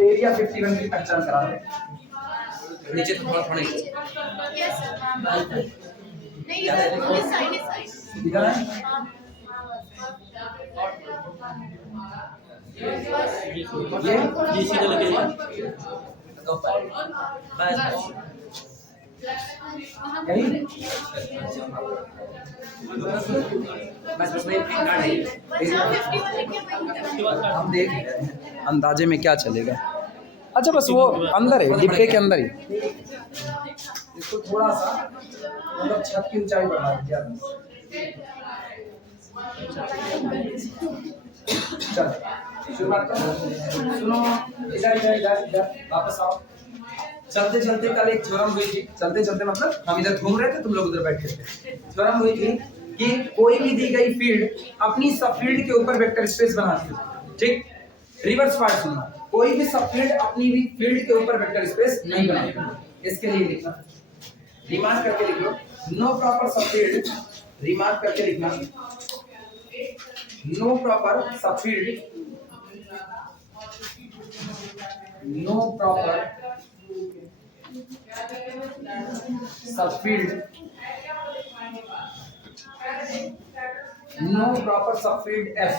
Area 51 की पहचान करा रहे नीचे तो थोड़ा थोड़ा नीचे इधर है ये सीधा लगेगा यही बस में हम देख अंदाजे में क्या चलेगा। अच्छा बस वो अंदर है डिब्बे के अंदर ही इसको थोड़ा सा मतलब छत की ऊंचाई बढ़ा दिया। चल शुरुआत करो। सुनो इधर इधर इधर इधर वापस आओ। चलते चलते कल एक थ्योरम हुई थी। चलते चलते मतलब हम इधर घूम रहे थे तुम लोग उधर बैठे थे। थ्योरम हुई थी कि कोई भी दी गई फील्ड अपनी सब फील्ड के ऊपर वेक्टर स्पेस बनाती है। ठीक रिवर्स पार्ट सुनना कोई भी सब फील्ड अपनी भी फील्ड के ऊपर वेक्टर स्पेस नहीं बनाती। इसके लिए लिखना रिमार्क करके लिख लो no proper subfield remark करके लिखना no proper subfield no proper subfield no proper subfield F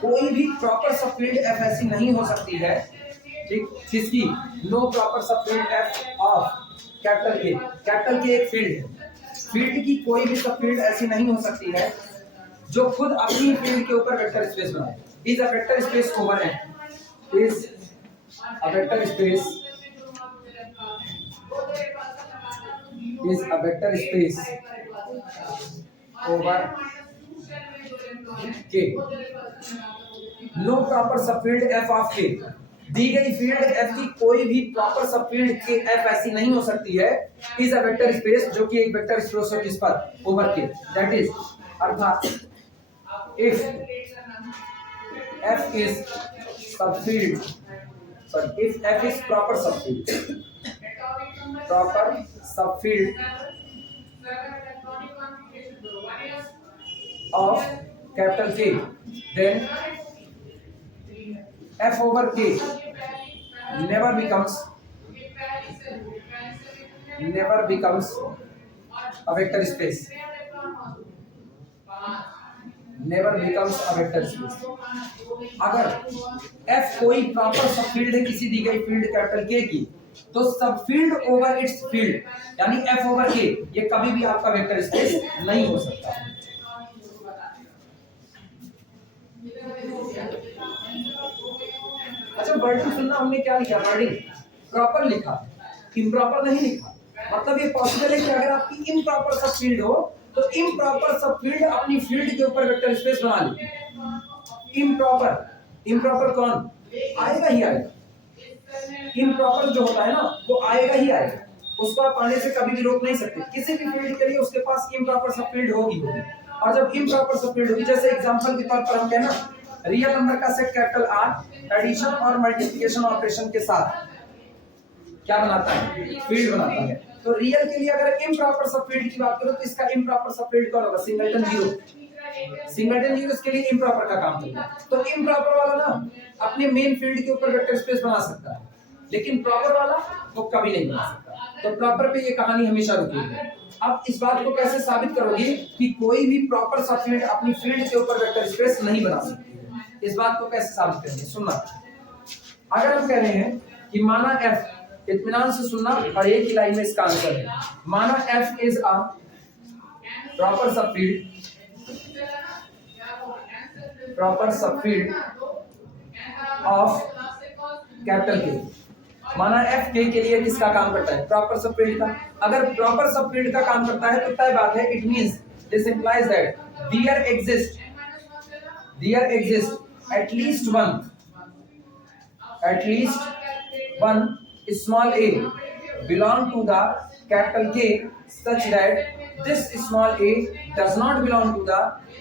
कोई भी प्रॉपर सबफील्ड एफ ऐसी नहीं हो सकती है। ठीक किसकी no proper subfield F of capital के एक फील्ड है। फील्ड की कोई भी सबफील्ड ऐसी नहीं हो सकती है जो खुद अपनी फील्ड के ऊपर वेक्टर स्पेस बनाए। Is a vector space over N is a vector space is a vector space over K. No proper subfield f of K. दी गई फील्ड f की कोई भी प्रॉपर सबफील्ड के f ऐसी नहीं हो सकती है इज अ वेक्टर स्पेस जो कि एक वेक्टर स्पेस हो किस पर ओवर K। दैट इज अर्थात if f is subfield sorry if f is proper subfield of capital K then f over K never becomes a vector space अगर f कोई proper subfield है किसी दी गई field capital K की तो subfield over it's field यानी f over K ये कभी भी आपका वेक्टर स्पेस नहीं हो सकता। अच्छा वर्डिंग सुनना हमने क्या लिखा वर्डिंग प्रॉपर लिखा इम्प्रॉपर नहीं लिखा। मतलब ये पॉसिबल है कि अगर आपकी इम्प्रॉपर सबफील्ड हो तो इम्प्रॉपर सबफील्ड अपनी फील्ड के ऊपर वेक्टर स्पेस बना ले। इम्प्रॉपर कौन आएगा ही आएगा। इम्प्रॉपर जो होता है ना वो आएगा ही आएगा उसको आप आने से कभी भी रोक नहीं सकते। किसी भी फील्ड के लिए उसके पास इम्प्रॉपर सबफील्ड होगी और जब इम्प्रॉपर सबफील्ड होगी जैसे एग्जांपल के तौर पर हम कहना रियल नंबर का सेट कैपिटल R एडिशन और मल्टीप्लिकेशन ऑपरेशन के साथ क्या बनाता है फील्ड बनाता है। तो रियल के लिए अगर इम्प्रॉपर सबफील्ड की बात करो तो इसका इम्प्रॉपर सबफील्ड कौन होगा सिंगलटन जीरो इसके लिए इम्प्रॉपर का काम चलेगा। तो इम्प्रॉपर वाला ना अपने मेन फील्ड के ऊपर वेक्टर स्पेस बना सकता है लेकिन प्रॉपर वाला वो कभी नहीं बना सकता। तो प्रॉपर पे ये कहानी हमेशा रुकेगी। अब इस बात को कैसे साबित करोगे कि कोई भी प्रॉपर सबफील्ड अपनी फील्ड के ऊपर वेक्टर स्पेस नहीं बना सकती है। इस बात को कैसे साबित करेंगे सुनना। अगर हम कह रहे हैं कि माना f इत्मीनान से सुनना और एक ही लाइन में इसका आंसर है। माना f is a proper subfield of capital K। माना f K के लिए किसका काम करता है प्रॉपर सबफील्ड का। अगर प्रॉपर सबफील्ड का काम करता है तो तय बात है it means this implies that there exists at least one small a belong to the capital K such that this small a does not belong to the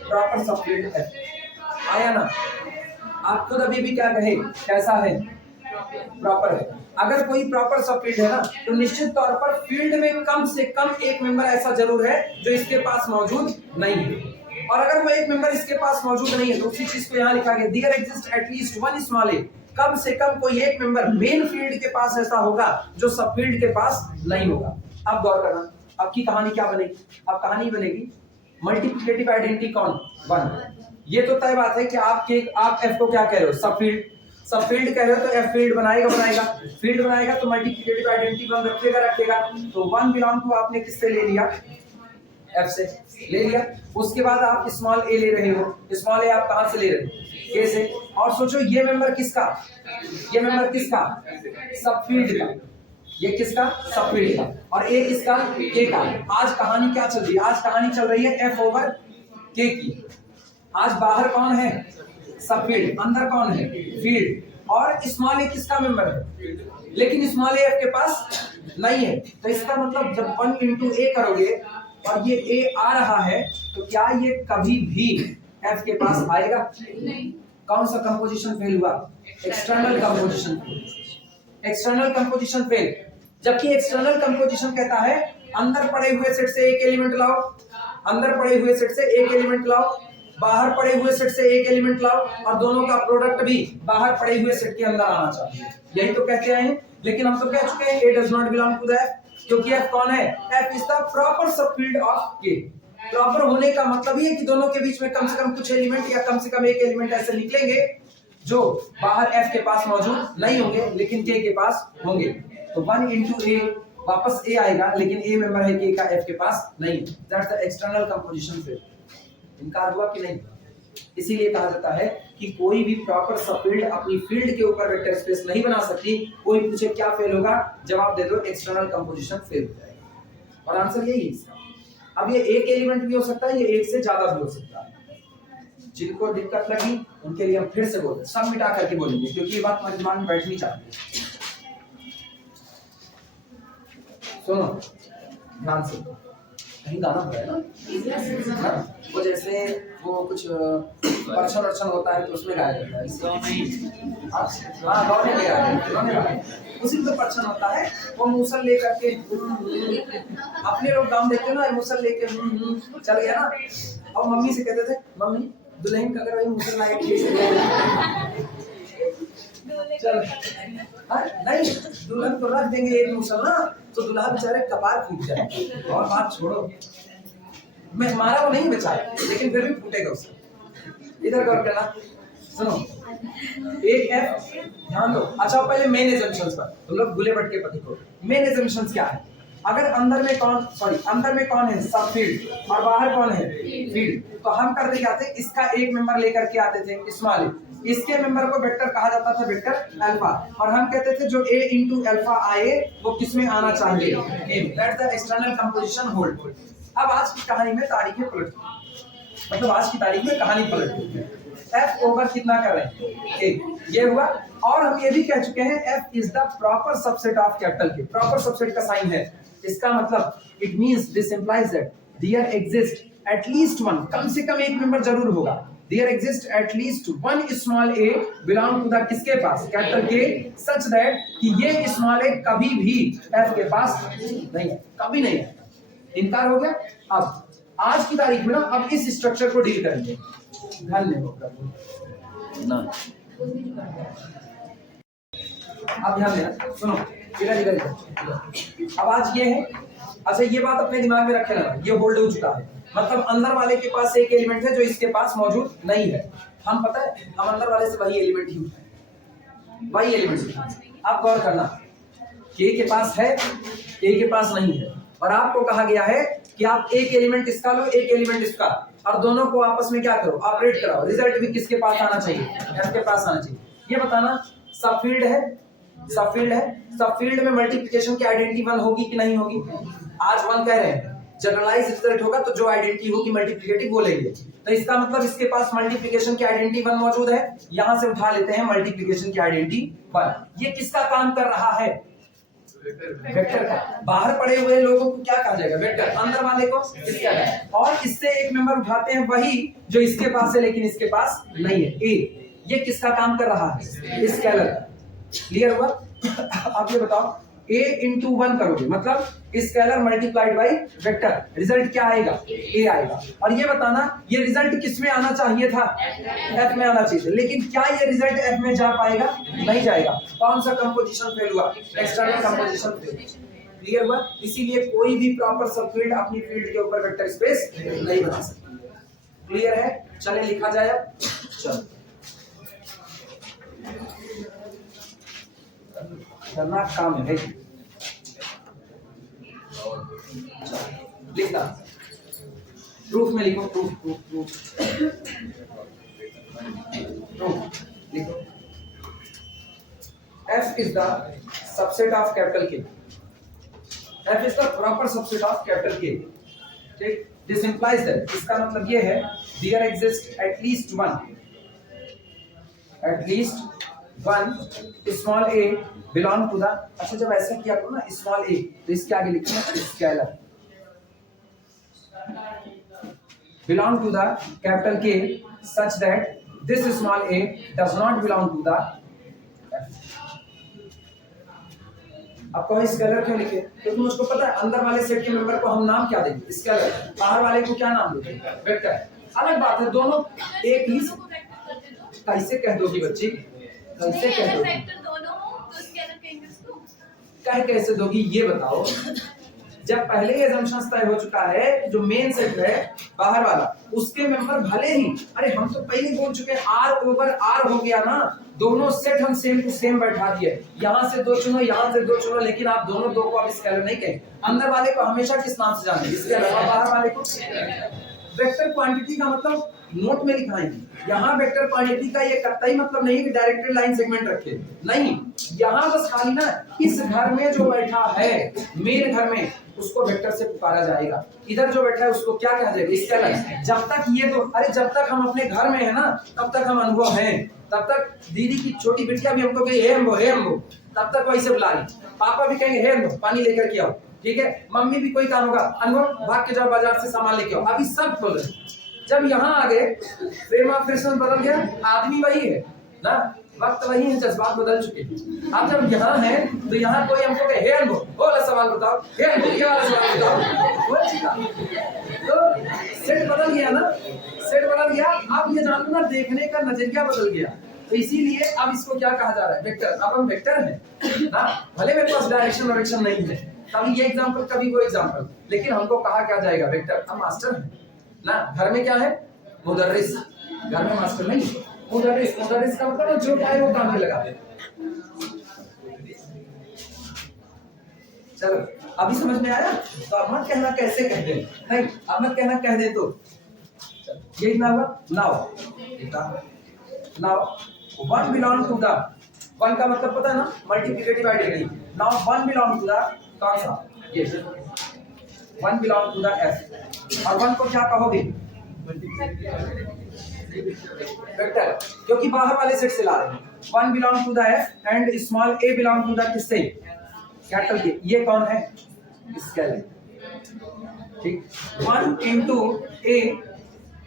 proper subfield F। आया ना आप खुद अभी भी क्या कहे कैसा है प्रॉपर है। अगर कोई प्रॉपर सबफील्ड है ना तो निश्चित तौर पर फील्ड में कम से कम एक मेंबर ऐसा जरूर है जो इसके पास मौजूद नहीं है। और अगर वो एक मेंबर इसके पास मौजूद नहीं है तो उसी चीज को यहाँ लिखा गया, there exist at least one small A, कम से कम कोई एक मेंबर मेन फील्ड के पास ऐसा होगा जो सब फील्ड के पास नहीं होगा। अब गौर करना, अब की कहानी क्या बनेगी? अब कहानी बनेगी मल्टीप्लिकेटिव आइडेंटिटी कौन? 1। ये तो तय बात है कि आप एफ को क्या कह रहे हो? सब फील्ड कह रहे हो तो एफ फील्ड बनाएगा फील्ड बनाएगा तो मल्टीप्लिकेटिव आइडेंटिटी 1 रखेगा। तो 1 बिलोंग टू आपने किससे ले लिया? एफ से ले लिया। उसके बाद आप स्मॉल ए ले रहे हो, स्मॉल ए आप कहां से ले रहे हो? के से। और सोचो ये मेंबर किसका? ये मेंबर किसका? सब फील्ड का। ये किसका? सब फील्ड का। और ए किसका? के का। आज कहानी क्या चल रही है? आज कहानी चल रही है एफ ओवर के की। आज बाहर कौन है? सब फील्ड। अंदर कौन है? फील्ड। और स्मॉल ए किसका मेंबर है? लेकिन स्मॉल ए एफ के पास नहीं है। तो इसका मतलब जब 1 इंटू ए करोगे और ये ए आ रहा है तो क्या ये कभी भी एफ के पास आएगा? नहीं। कौन सा कंपोजिशन फेल हुआ? External composition fail. External composition fail. जबकि एक्सटर्नल कंपोजिशन कहता है अंदर पड़े हुए सेट से एक एलिमेंट लाओ, अंदर पड़े हुए सेट से एक एलिमेंट लाओ, बाहर पड़े हुए सेट से एक एलिमेंट लाओ, और दोनों का प्रोडक्ट भी बाहर पड़े हुए सेट के अंदर आना चाहिए। यही तो कहते हैं। लेकिन हम तो कह चुके हैं A does not belong to the F, क्योंकि एफ कौन है? F is the proper subfield of K. Proper होने का मतलब ये है कि दोनों के बीच में कम से कम कुछ एलिमेंट या कम से कम एक एलिमेंट ऐसे निकलेंगे जो बाहर एफ के पास मौजूद नहीं होंगे लेकिन के पास होंगे। तो 1 इंटू ए वापस ए आएगा, लेकिन ए मेंबर है के का एफ के पास नहीं। That's the external composition fail. इनकार हुआ कि नहीं? इसीलिए कहा जाता है कि कोई भी प्रॉपर सबफील्ड अपनी फील्ड के ऊपर वेक्टर स्पेस नहीं बना सकती। कोई पूछे क्या फेल होगा, जवाब दे दो एक्सटर्नल कंपोजिशन फेल हो जाएगा। और आंसर यही है इसका। अब ये एक एलिमेंट भी हो सकता है, ये एक से ज्यादा भी हो सकता है। जिनको दिक्कत लगी उनके लिए हम फिर से बोलते हैं, सब मिटा करके बोलेंगे क्योंकि ये बात हमारे दिमाग में बैठनी चाहिए। सुनो ध्यान से, कहीं गाना हो रहा है ना, वो जैसे वो कुछ पर्शन होता है तो उसमें गाया जाता है। हाँ गाँव में गया उसी में तो पर्शन होता है। वो मूसल लेकर के अपने लोग गाँव देखते हैं ना, मूसल लेके चल गया ना, और मम्मी से कहते थे मम्मी दुल्हन का अगर वही मूसल लाए चल नहीं दुल्हन को रख देंगे एक मूसल ना तो दुल्हा बेचारे कपार फूट जाए। और बात छोड़ो, मैं हमारा वो नहीं बचा लेकिन फिर भी फूटेगा उसका। इधर गौर करना, सुनो एक एफ ध्यान दो। अच्छा पहले मेन एजम्पशंस पर, तुम लोग गुले बट के पति को मेन एजम्पशंस क्या है? अगर अंदर में कौन है? सब फील्ड, और बाहर कौन है? फील्ड। तो हम करते क्या थे, इसका एक मेंबर लेकर के आते थे स्मॉल, इसके मेंबर को वेक्टर कहा जाता था वेक्टर अल्फा, और हम कहते थे जो a इंटू अल्फा आए वो किसमें आना चाहिए? That's the external composition hold. अब आज की कहानी में तारीखें पलट, मतलब आज की तारीख में कहानी पलट गई। f ओवर कितना कर रहे हैं? a, ये हुआ। और हम ये भी कह चुके हैं f is the proper subset of capital K. Proper subset का साइन है, इसका मतलब it means this implies that there exist at least one, कम से कम एक मेंबर जरूर होगा। There exists at least one small a belong to the किसके पास? कैपिटल के, such that कि ये small a कभी भी f के पास नहीं है, कभी नहीं है। इनकार हो गया। अब आज की तारीख में ना अब इस स्ट्रक्चर को डील करेंगे। धन्यवाद। अब ध्यान देना, सुनो इधर। अब आज ये है, अच्छा ये बात अपने दिमाग में रखे ना, ये होल्ड हो चुका है। मतलब अंदर वाले के पास एक एलिमेंट है जो इसके पास मौजूद नहीं है। हम पता है हम अंदर वाले से वही एलिमेंट ही उठाए, वही एलिमेंट। आप गौर करना, के पास है, ए के पास नहीं है, और आपको कहा गया है कि आप एक एलिमेंट इसका लो, एक एलिमेंट इसका, और दोनों को आपस में क्या करो? ऑपरेट कराओ। रिजल्ट भी किसके पास आना चाहिए? एफ के पास आना चाहिए। ये बताना सब फील्ड है, सब फील्ड में मल्टीप्लिकेशन की आइडेंटिटी 1 होगी कि नहीं होगी? आज 1 कह रहे हैं, जनरलाइज रिजल्ट होगा तो जो आइडेंटिटी होगी मल्टीप्लिकेटिव वो लेंगे। तो इसका मतलब इसके पास मल्टीप्लिकेशन की आइडेंटिटी 1 मौजूद है। यहां से उठा लेते हैं मल्टीप्लिकेशन की आइडेंटिटी 1। ये किसका काम कर रहा है? वेक्टर का। बाहर पड़े हुए लोगों को क्या कहा जाएगा? वेक्टर। अंदर वाले को स्केलर। और इससे एक मेंबर उठाते हैं वही जो इसके पास है लेकिन इसके पास नहीं है, ए। ये किसका काम कर रहा है? स्केलर। क्लियर हुआ? आप ये बताओ a इंटू 1 करोगे मतलब scalar multiplied by vector, result क्या आएगा? a आएगा। और ये बताना ये रिजल्ट किस में आना चाहिए था? f में आना चाहिए, लेकिन क्या ये रिजल्ट f में जा पाएगा? नहीं जाएगा। कौन सा कंपोजिशन फेल हुआ? External composition fail. क्लियर हुआ? इसीलिए कोई भी प्रॉपर सबफील्ड अपनी फील्ड के ऊपर वेक्टर स्पेस नहीं बना सकती। क्लियर है? चले लिखा जाए अब। चलो खतरनाक काम है लिखना। प्रूफ में लिखो, प्रूफ प्रूफ प्रूफ प्रूफ लिखो। F is the subset of capital K. F is the proper subset of capital K. ठीक? This implies that इसका मतलब ये है there exists at least one small a belong to the, अच्छा जब ऐसा किया करो ना स्मॉल a तो इसके आगे लिखना scalar belong to the capital K such that this small a does not belong to the F. अब कहो स्केलर क्यों लिखे? क्योंकि मुझको पता है अंदर वाले सेट के मेंबर को हम नाम क्या देंगे? स्केलर। बाहर वाले को क्या नाम देंगे? वेक्टर। अलग बात है, दोनों एक ही। कैसे कह दोगी बच्ची? कैसे कह दोगी? कैसे दोगी ये बताओ। जब पहले ही assumptions तय हो चुका है जो मेन सेट है बाहर वाला उसके मेंबर भले ही, अरे हम तो पहले बोल चुके हैं R ओवर R हो गया ना, दोनों सेट हम सेम टू सेम बैठा दिए। यहाँ से दो चुनो, यहाँ से दो चुनो, लेकिन आप दोनों दो को अब स्केलर नहीं कहें। अंदर वाले को हमेशा किस नाम से जानेंगे? इसके अलावा बाहर वाले को वेक्टर क्वांटिटी का मतलब नोट में लिखाएंगे। यहाँ वेक्टर क्वांटिटी का ये कतई मतलब नहीं कि डायरेक्टेड लाइन सेगमेंट रखे, नहीं। यहाँ बस खाली ना इस घर में जो बैठा है मेन घर में उसको वेक्टर से पुकारा जाएगा, इधर जो बैठा है उसको क्या कहा जाएगा? स्केलर। जब तक ये तो, अरे जब तक हम अपने घर में है ना तब तक हम अनुभव हैं, तब तक दीदी की छोटी बिटिया भी हमको कहे हे अम्बो, तब तक वैसे बुला रही। पापा भी कहेंगे हे अम्बो पानी लेकर के आओ, ठीक है। मम्मी भी कोई काम होगा अनुभव भाग के जाओ बाजार से सामान लेके आओ, अभी सब खोल रहे। जब यहाँ आ गए फ्रेम ऑफ रेफरेंस बदल गया, आदमी वही है ना, वक्त वही है, जज्बात बदल चुके हैं। अब जब यहाँ है तो यहाँ कोई हमको कहे हे अनुभव वो वाला सवाल बताओ, हे अनुभव ये वाला सवाल बताओ, वो चीज़ तो सेट बदल गया ना, सेट बदल गया। अब ये जान लो ना देखने का नजरिया बदल गया, तो इसीलिए अब इसको क्या कहा जा रहा है? वेक्टर। अब हम वेक्टर हैं ना, भले मेरे पास डायरेक्शन नहीं है, कभी ये एग्जांपल कभी वो एग्जांपल, लेकिन हमको कहा क्या जाएगा? वेक्टर। हम मास्टर हैं ना, घर में क्या है? मुदर्रिस। घर में मास्टर नहीं, मुदर्रिस। मुदर्रिस का मतलब जो चाहे वो काम पे लगा दे। चलो अभी समझ में आया? तो अब मत कहना कैसे कह दे, नहीं अब मत कहना कह दे तो ये इतना हुआ। Now one belong to the, one का मतलब पता है ना multiplicative identity. Now one belong to the कौन सा? ये one belong to the F. और वन को क्या कहोगे? वेक्टर, क्योंकि बाहर वाले सेट से ला रहे हैं। One belong to the F and small A belong to the किससे? कैपिटल के। ये कौन है? स्केलर। ठीक। One into A,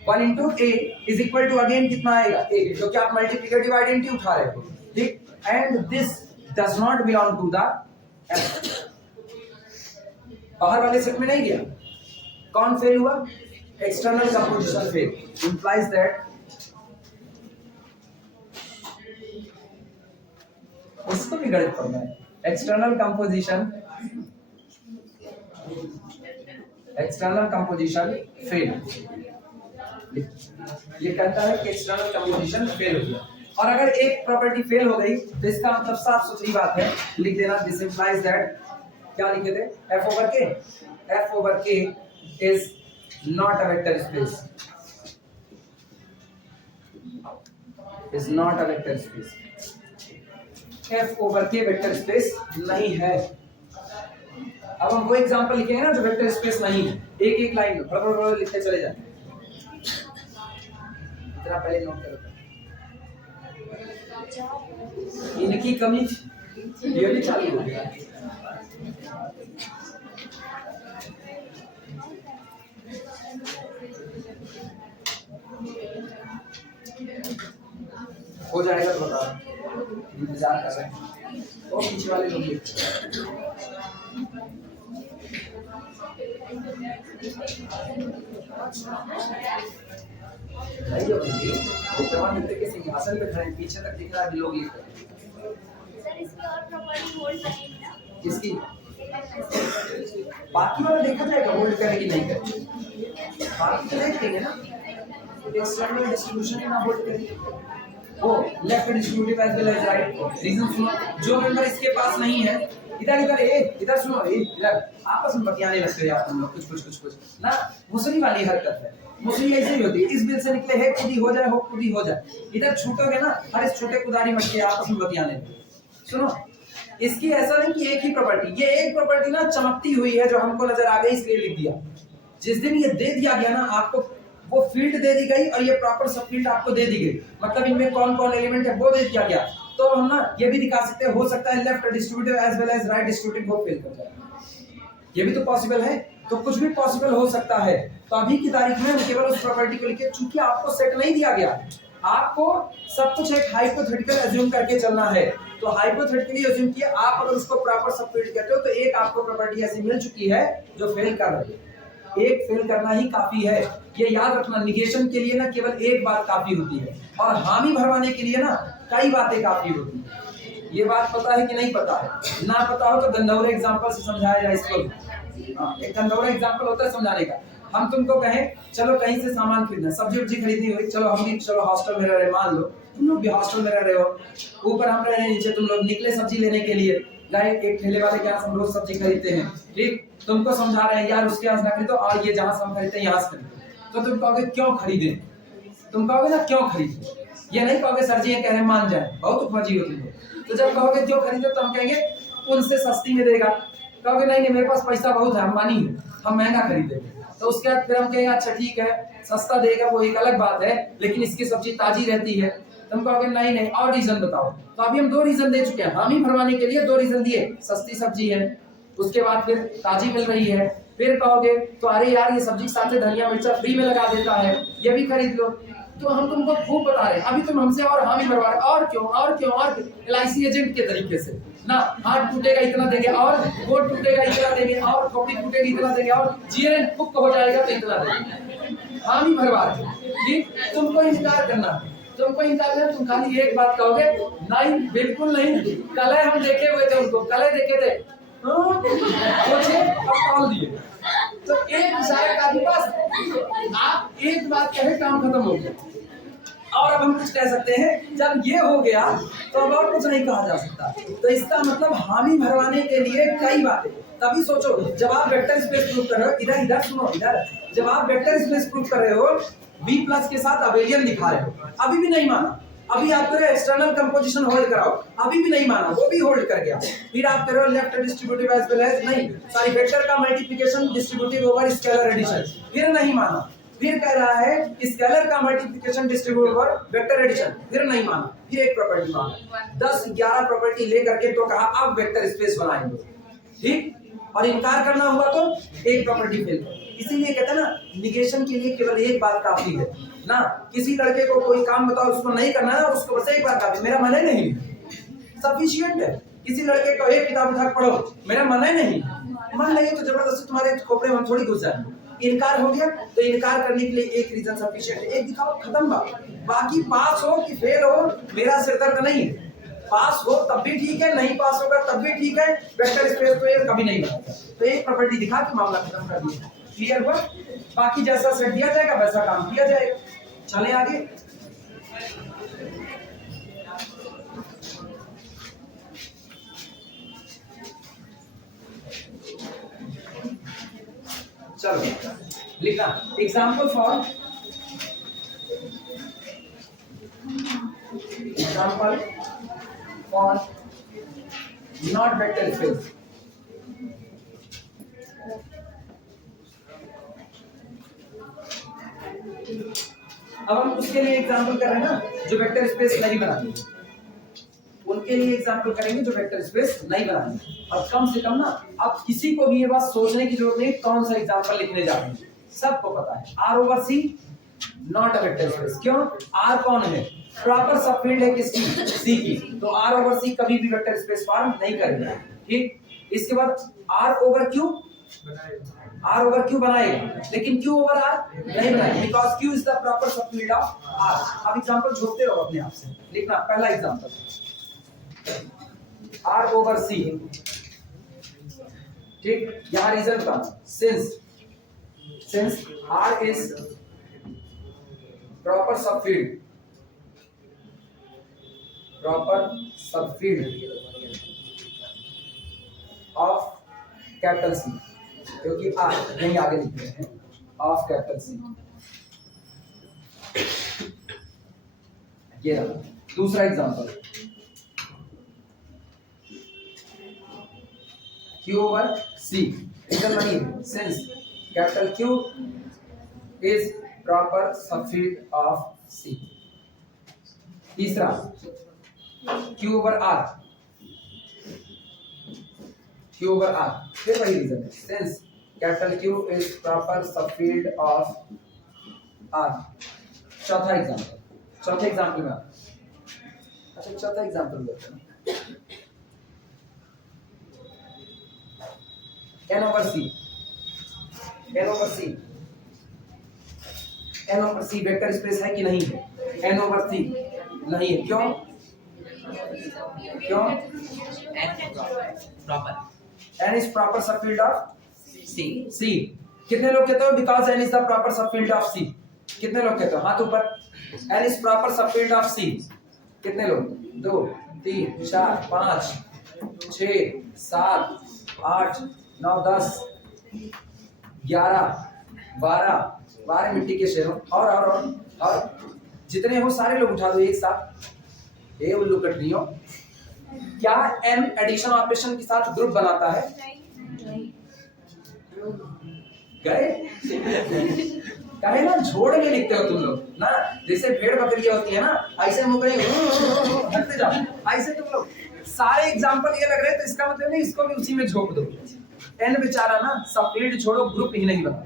one into A is equal to again कितना आएगा? ए, क्योंकि आप मल्टीप्लिकेटिव आइडेंटिटी उठा रहे हो। ठीक। And this does not belong to the F. बाहर वाले सेट में नहीं गया। कौन फेल हुआ? External composition fail. Implies that उसको भी गणित पढ़ना है। External composition fail. ये कहता है कि एक्सटर्नल कंपोजिशन फेल हो गया। और अगर एक प्रॉपर्टी फेल हो गई तो इसका मतलब साफ सुथरी बात है, लिख देना दिस इंप्लाइज दैट, क्या लिखे थे? F over K is not a vector space. Is not a vector space. F over K vector space नहीं है। अब हम वो एग्जांपल लिखेंगे ना जो वेक्टर स्पेस नहीं है, एक एक लाइन में बड़ा लिखते चले जाए। इतना पहले नोट करो, इनकी कमी ये भी चालू हो गया। हो जाएगा तो बताओ, इंतजार कर रहे हैं। तो पीछे वाले लोग नहीं हो रही विक्रमादित्य के सिंहासन पे खड़े पीछे तक दिख रहा है लोग लिख रहे सर इसकी और प्रॉपर्टी होल्ड करेगी ना? किसकी बाकी वाला देखा जाएगा होल्ड करेगी नहीं करेगी बाकी तो देख लेंगे ना एक्सटर्नल डिस्ट्रीब्यूशन ना होल्ड करेगी वो left distributive as well as right reason सुनो जो मेंबर इसके पास नहीं है इधर इधर इधर सुनो इधर आपस में बतियाने लगते हो यार तुम लोग कुछ ना मुसली वाली हरकत है मुसली ऐसे ही होती है इस बिल से निकले है खुदी हो जाए हो खुदी हो जाए इधर छूटोगे ना हर इस छोटे कुदारी मत के आपस में बतियाने लगे सुनो इसकी ऐसा नहीं कि एक ही प्रॉपर्टी ये एक प्रॉपर्टी ना चमकती हुई है जो हमको नजर आ गई इसलिए लिख दिया जिस दिन ये दे दिया गया ना आपको वो फील्ड दे दी गई और ये प्रॉपर सब फील्ड आपको दे दी गई मतलब इनमें कौन कौन एलिमेंट है वो दे दिया गया तो हम ना ये भी दिखा सकते हैं हो सकता है left distributive as well as right distributive वो फेल कर जाए ये भी तो पॉसिबल है तो कुछ भी पॉसिबल हो सकता है तो अभी की तारीख में हम केवल उस प्रॉपर्टी को लिखे चूंकि आपको सेट नहीं दिया गया आपको सब कुछ एक हाइपोथेटिकल अज्यूम करके चलना है तो हाइपोथेटिकली अज्यूम किया आप अगर उसको प्रॉपर सब फील्ड कहते हो तो एक आपको प्रॉपर्टी ऐसी मिल चुकी है जो फेल कर रही है एक फेल करना ही काफी है ये याद रखना निगेशन के लिए ना केवल एक बात काफी होती है और हामी भरवाने के लिए ना कई बातें काफी होती है ये बात पता है कि नहीं पता है ना पता हो तो गंधौरे एग्जांपल से समझाया जाए इसको एक गंधौरा एग्जांपल होता है समझाने का हम तुमको कहें चलो कहीं से सामान खरीदना सब्जी वब्जी खरीदनी हुई चलो हम भी चलो हॉस्टल में रह रहे मान लो तुम लोग भी हॉस्टल में रह रहे हो ऊपर हम रह रहे हैं नीचे तुम लोग निकले सब्जी लेने के लिए गए एक ठेले वाले के यहाँ हम रोज सब्जी खरीदते हैं ठीक तुमको समझा रहे हैं यार उसके यहाँ से ना खरीदो और ये जहाँ से हम खरीदते हैं यहाँ से खरीदो तो तुम कहोगे क्यों खरीदे तुम कहोगे ना क्यों खरीदे ये नहीं कहोगे सर जी ये कह रहे मान जाए बहुत फर्जी होती है तो जब कहोगे क्यों खरीदे तो हम कहेंगे उनसे सस्ती में देगा कहोगे नहीं मेरे पास पैसा बहुत है हम मानी हम महंगा खरीदेंगे तो उसके बाद फिर हम कहेंगे अच्छा ठीक है सस्ता देगा वो एक अलग बात है लेकिन इसकी सब्जी ताजी रहती है तुम कहोगे नहीं और रीजन बताओ तो अभी हम दो रीजन दे चुके हैं हामी भरवाने के लिए दो रीजन दिए सस्ती सब्जी है उसके बाद फिर ताजी मिल रही है फिर कहोगे तो अरे यार ये सब्जी के साथ धनिया मिर्चा फ्री में लगा देता है ये भी खरीद लो तो हम तुमको खूब बता रहे हैं अभी तुम हमसे और हामी भरवा रहे और क्यों LIC एजेंट के तरीके से ना हाथ टूटेगा इतना देंगे और गोड़ टूटेगा इतना देंगे और खोपड़ी टूटेगी इतना देंगे और जीएन बुक हो जाएगा तो इतना देंगे हामी भरवा रहे ठीक तुमको इंतजार करना तुमको इंतजार करना तुम खाली एक बात कहोगे नहीं बिल्कुल नहीं कल हम देखे हुए थे उनको कल देखे थे सोचे अब कॉल दिए तो एक इशारे का भी बस आप एक बात कहे काम खत्म हो गया और अब हम कुछ कह सकते हैं जब ये हो गया तो अब और कुछ नहीं कहा जा सकता तो इसका मतलब हामी भरवाने के लिए कई बातें तभी सोचो जब आप वेक्टर स्पेस प्रूव कर रहे हो इधर सुनो इधर जब आप वेक्टर स्पेस प्रूव कर रहे हो B+ के साथ अबेलियन दिखा रहे हो अभी भी नहीं माना अभी आप करो एक्सटर्नल कंपोजिशन होल्ड कराओ अभी भी नहीं माना वो भी होल्ड कर गया फिर आप करो left distributive as well as नहीं सॉरी वेक्टर का multiplication distributive over scalar addition फिर नहीं माना फिर कह रहा है स्केलर का multiplication distributive over vector addition फिर नहीं माना फिर एक प्रॉपर्टी माना 10-11 प्रॉपर्टी लेकर के तो कहा अब वेक्टर स्पेस बनाएंगे ठीक और इनकार करना हुआ तो एक प्रॉपर्टी फेल इसीलिए कहते हैं ना निगेशन के लिए केवल एक बात काफी है ना किसी लड़के को कोई काम बताओ उसको नहीं करना है उसको बस एक बार काफी मेरा मन है नहीं सफिशिएंट है किसी लड़के को एक किताब उठा पढ़ो मेरा मन है नहीं मन नहीं तो जबरदस्ती तुम्हारे खोपड़े में थोड़ी घुस जाए इनकार हो गया तो इनकार करने के लिए एक रीजन सफिशिएंट है एक दिखाओ खत्म बाकी पास हो कि फेल हो मेरा सिर दर्द नहीं है पास हो तब भी ठीक है नहीं पास होगा तब भी ठीक है वेक्टर स्पेस को ये कभी नहीं बनाता तो एक प्रॉपर्टी दिखा के मामला खत्म कर दिया क्लियर हुआ बाकी जैसा सेट दिया जाएगा वैसा काम किया जाएगा चले आगे चलो लिखना example for not vector space अब हम उसके लिए एग्जांपल कर रहे हैं ना जो वेक्टर स्पेस नहीं बनाते उनके लिए एग्जांपल करेंगे जो वेक्टर स्पेस नहीं बनाते और कम से कम ना अब किसी को भी ये बात सोचने की जरूरत नहीं कौन सा एग्जांपल लिखने जा रहे हैं सबको पता है R/C not a vector space क्यों R कौन है प्रॉपर सब फील्ड है किसकी C की तो R/C कभी भी वेक्टर स्पेस फॉर्म नहीं करेगा ठीक इसके बाद R/Q R over Q बनाएगा, लेकिन Q over R नहीं बनाएगा, because Q is the proper subfield of R. अब एग्जांपल जोड़ते रहो अपने आप से, लिखना पहला एग्जांपल R over C, ठीक, यहाँ रीजन बताना, since R is proper subfield of capital C, क्योंकि R यहीं आगे लिख रहे हैं, ऑफ कैपिटल C. ये रहा दूसरा example, Q over C, reason नहीं है, since capital Q is proper subfield of C. तीसरा Q over R, Q over R, फिर वही रीजन है, since capital Q is proper subfield of R. चौथा एग्जांपल में, अच्छा चौथा एग्जांपल लेते हैं, N over C vector space है कि नहीं है? N over C नहीं है, क्यों? N is proper subfield of C. कितने लोग कहते हो because N is the proper subfield of C? कितने लोग कहते हो? हाथ ऊपर. N is proper subfield of C. कितने लोग? 2, 3, 4, 5, 6, 7, 8, 9, 10, 11, 12 मिट्टी के शेरों और जितने हो सारे लोग उठा दो एक साथ. ये उल्लू कटरियों, क्या M एडिशन ऑपरेशन के साथ ग्रुप बनाता है? गए कहे ना, जोड़ के लिखते हो तुम लोग ना, जैसे भेड़ बकरियां होती है ना, ऐसे मुंह करेंगे हटते जाओ, ऐसे तुम लोग सारे एग्जांपल ये लग रहे हैं, तो इसका मतलब नहीं इसको भी उसी में झोंक दो. N बेचारा ना सबफील्ड छोड़ो, ग्रुप ही नहीं बनाता.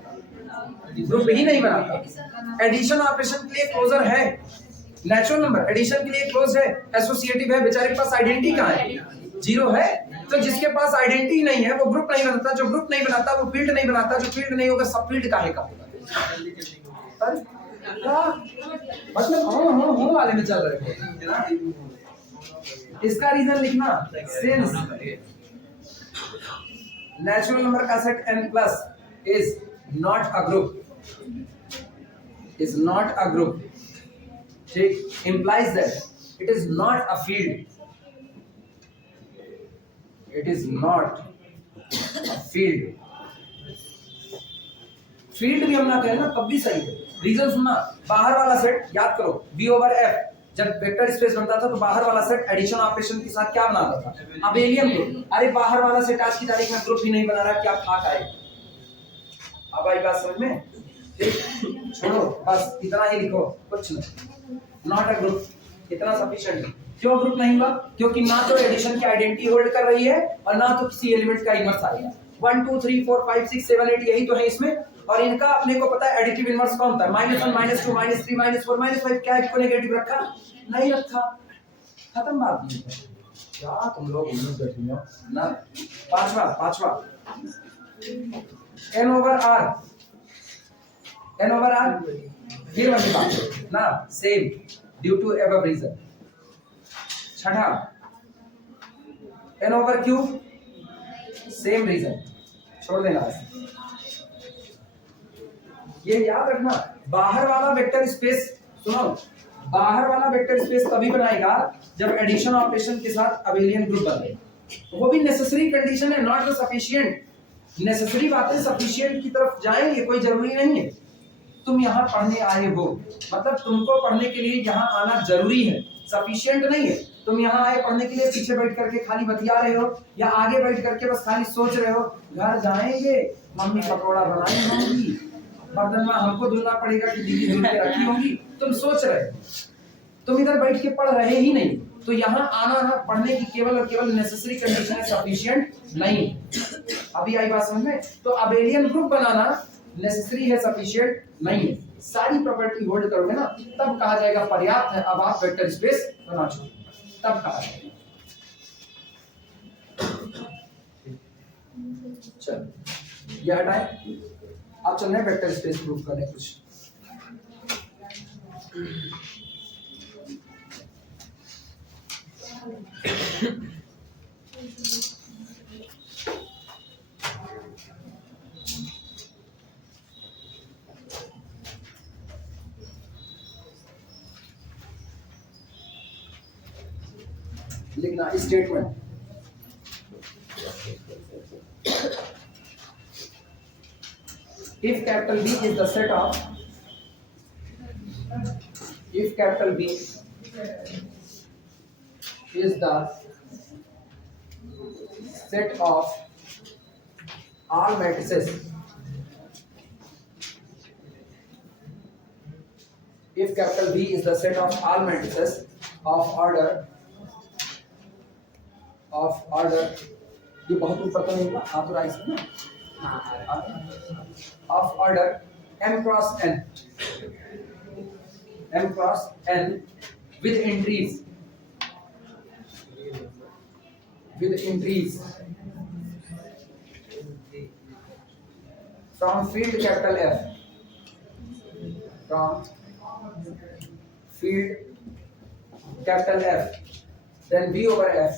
एडिशन ऑपरेशन के लिए क्लोजर है, नेचुरल नंबर एडिशन के लिए क्लोज है, एसोसिएटिव है, बेचारे के पास आइडेंटिटी कहाँ है? 0 है. तो जिसके पास आइडेंटिटी नहीं है वो ग्रुप नहीं बनाता, जो ग्रुप नहीं बनाता वो फील्ड नहीं बनाता, जो फील्ड नहीं होगा सब फील्ड काहे का होगा? मतलब हो वाले में चल रहे हो. इसका रीजन लिखना, सिंस नेचुरल नंबर का set n plus is not a group, ठीक, implies that it is not a field. Field भी हम ना कहें ना तब भी सही है. रीजन सुनना, बाहर वाला सेट याद करो, V over F, जब वेक्टर स्पेस बनता था तो बाहर वाला सेट एडिशन ऑपरेशन के साथ क्या बनाता था? Abelian group. अरे बाहर वाला सेट आज की तारीख में ग्रुप ही नहीं बना रहा, क्या खाक आए? अब आई बात समझ में? छोड़ो, बस इतना ही लिखो, कुछ नहीं. नॉट अ ग्रुप, इतना सफिशिएंट है. क्यों ग्रुप नहीं हुआ? क्योंकि ना तो एडिशन की आइडेंटिटी होल्ड कर रही है और ना तो किसी एलिमेंट का इनवर्स आएगा. 1 2 3 4 5 6 7 8 यही तो है इसमें, और इनका अपने को पता है एडिटिव इनवर्स कौन था? -1 -2 -3 -4 -5. क्या इसको नेगेटिव रखा? नहीं रखा. खत्म बात. नहीं है क्या तुम लोग उम्मीद बैठे हो ना. पांचवा N over R फिर वही बात ना, same due to above reason. छठा N over Q, same reason, छोड़ देना. ये याद रखना, बाहर वाला वेक्टर स्पेस, सुनो, बाहर वाला वेक्टर स्पेस तभी बनाएगा जब एडिशन ऑपरेशन के साथ अबेलियन ग्रुप बने. वो भी नेसेसरी कंडीशन है, नॉट सफिशिएंट. नेसेसरी बातें सफिशिएंट की तरफ जाएंगे, कोई जरूरी नहीं है. तुम यहाँ पढ़ने आए हो, मतलब तुमको पढ़ने के लिए यहाँ आना जरूरी है, सफिशिएंट नहीं है. तुम यहाँ आए पढ़ने के लिए, पीछे बैठ करके खाली बतिया रहे हो या आगे बैठ करके बस खाली सोच रहे हो घर जाएंगे मम्मी पकौड़ा बनाई होंगी, बर्तन में हमको धुलना पड़ेगा कि दीदी धुल के रखी होंगी. तुम सोच रहे हो, तुम इधर बैठ के पढ़ रहे ही नहीं. तो यहाँ आना है पढ़ने की केवल और केवल नेसेसरी कंडीशन है, सफिशिएंट नहीं. अभी आई बात समझ में? तो अबेलियन ग्रुप बनाना नेसेसरी है, सफिशिएंट नहीं है. सारी प्रॉपर्टी होल्ड करोगे ना तब कहा जाएगा पर्याप्त है, अब आप वेक्टर स्पेस बना चुके, तब कहा जाएगा. चल ये हटाए। अब चल रहे हैं वेक्टर स्पेस प्रूफ करने कुछ। लिखना statement, if capital B is the set of, if capital B is the set of all matrices, if capital B is the set of all matrices of order, ये बहुत ऊपर तो नहीं होगा, authorise है ना, of order m cross n with entries from field capital F, from field capital F, then V over F,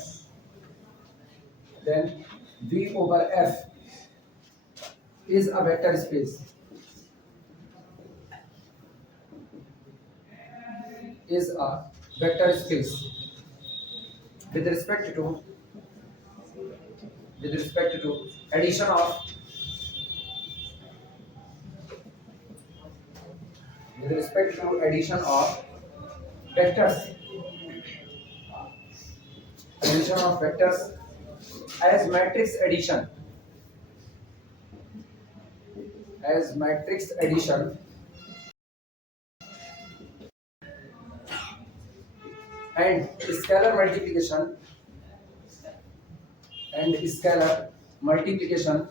then V over F is a vector space, is a vector space with respect to addition of vectors as matrix addition, and scalar multiplication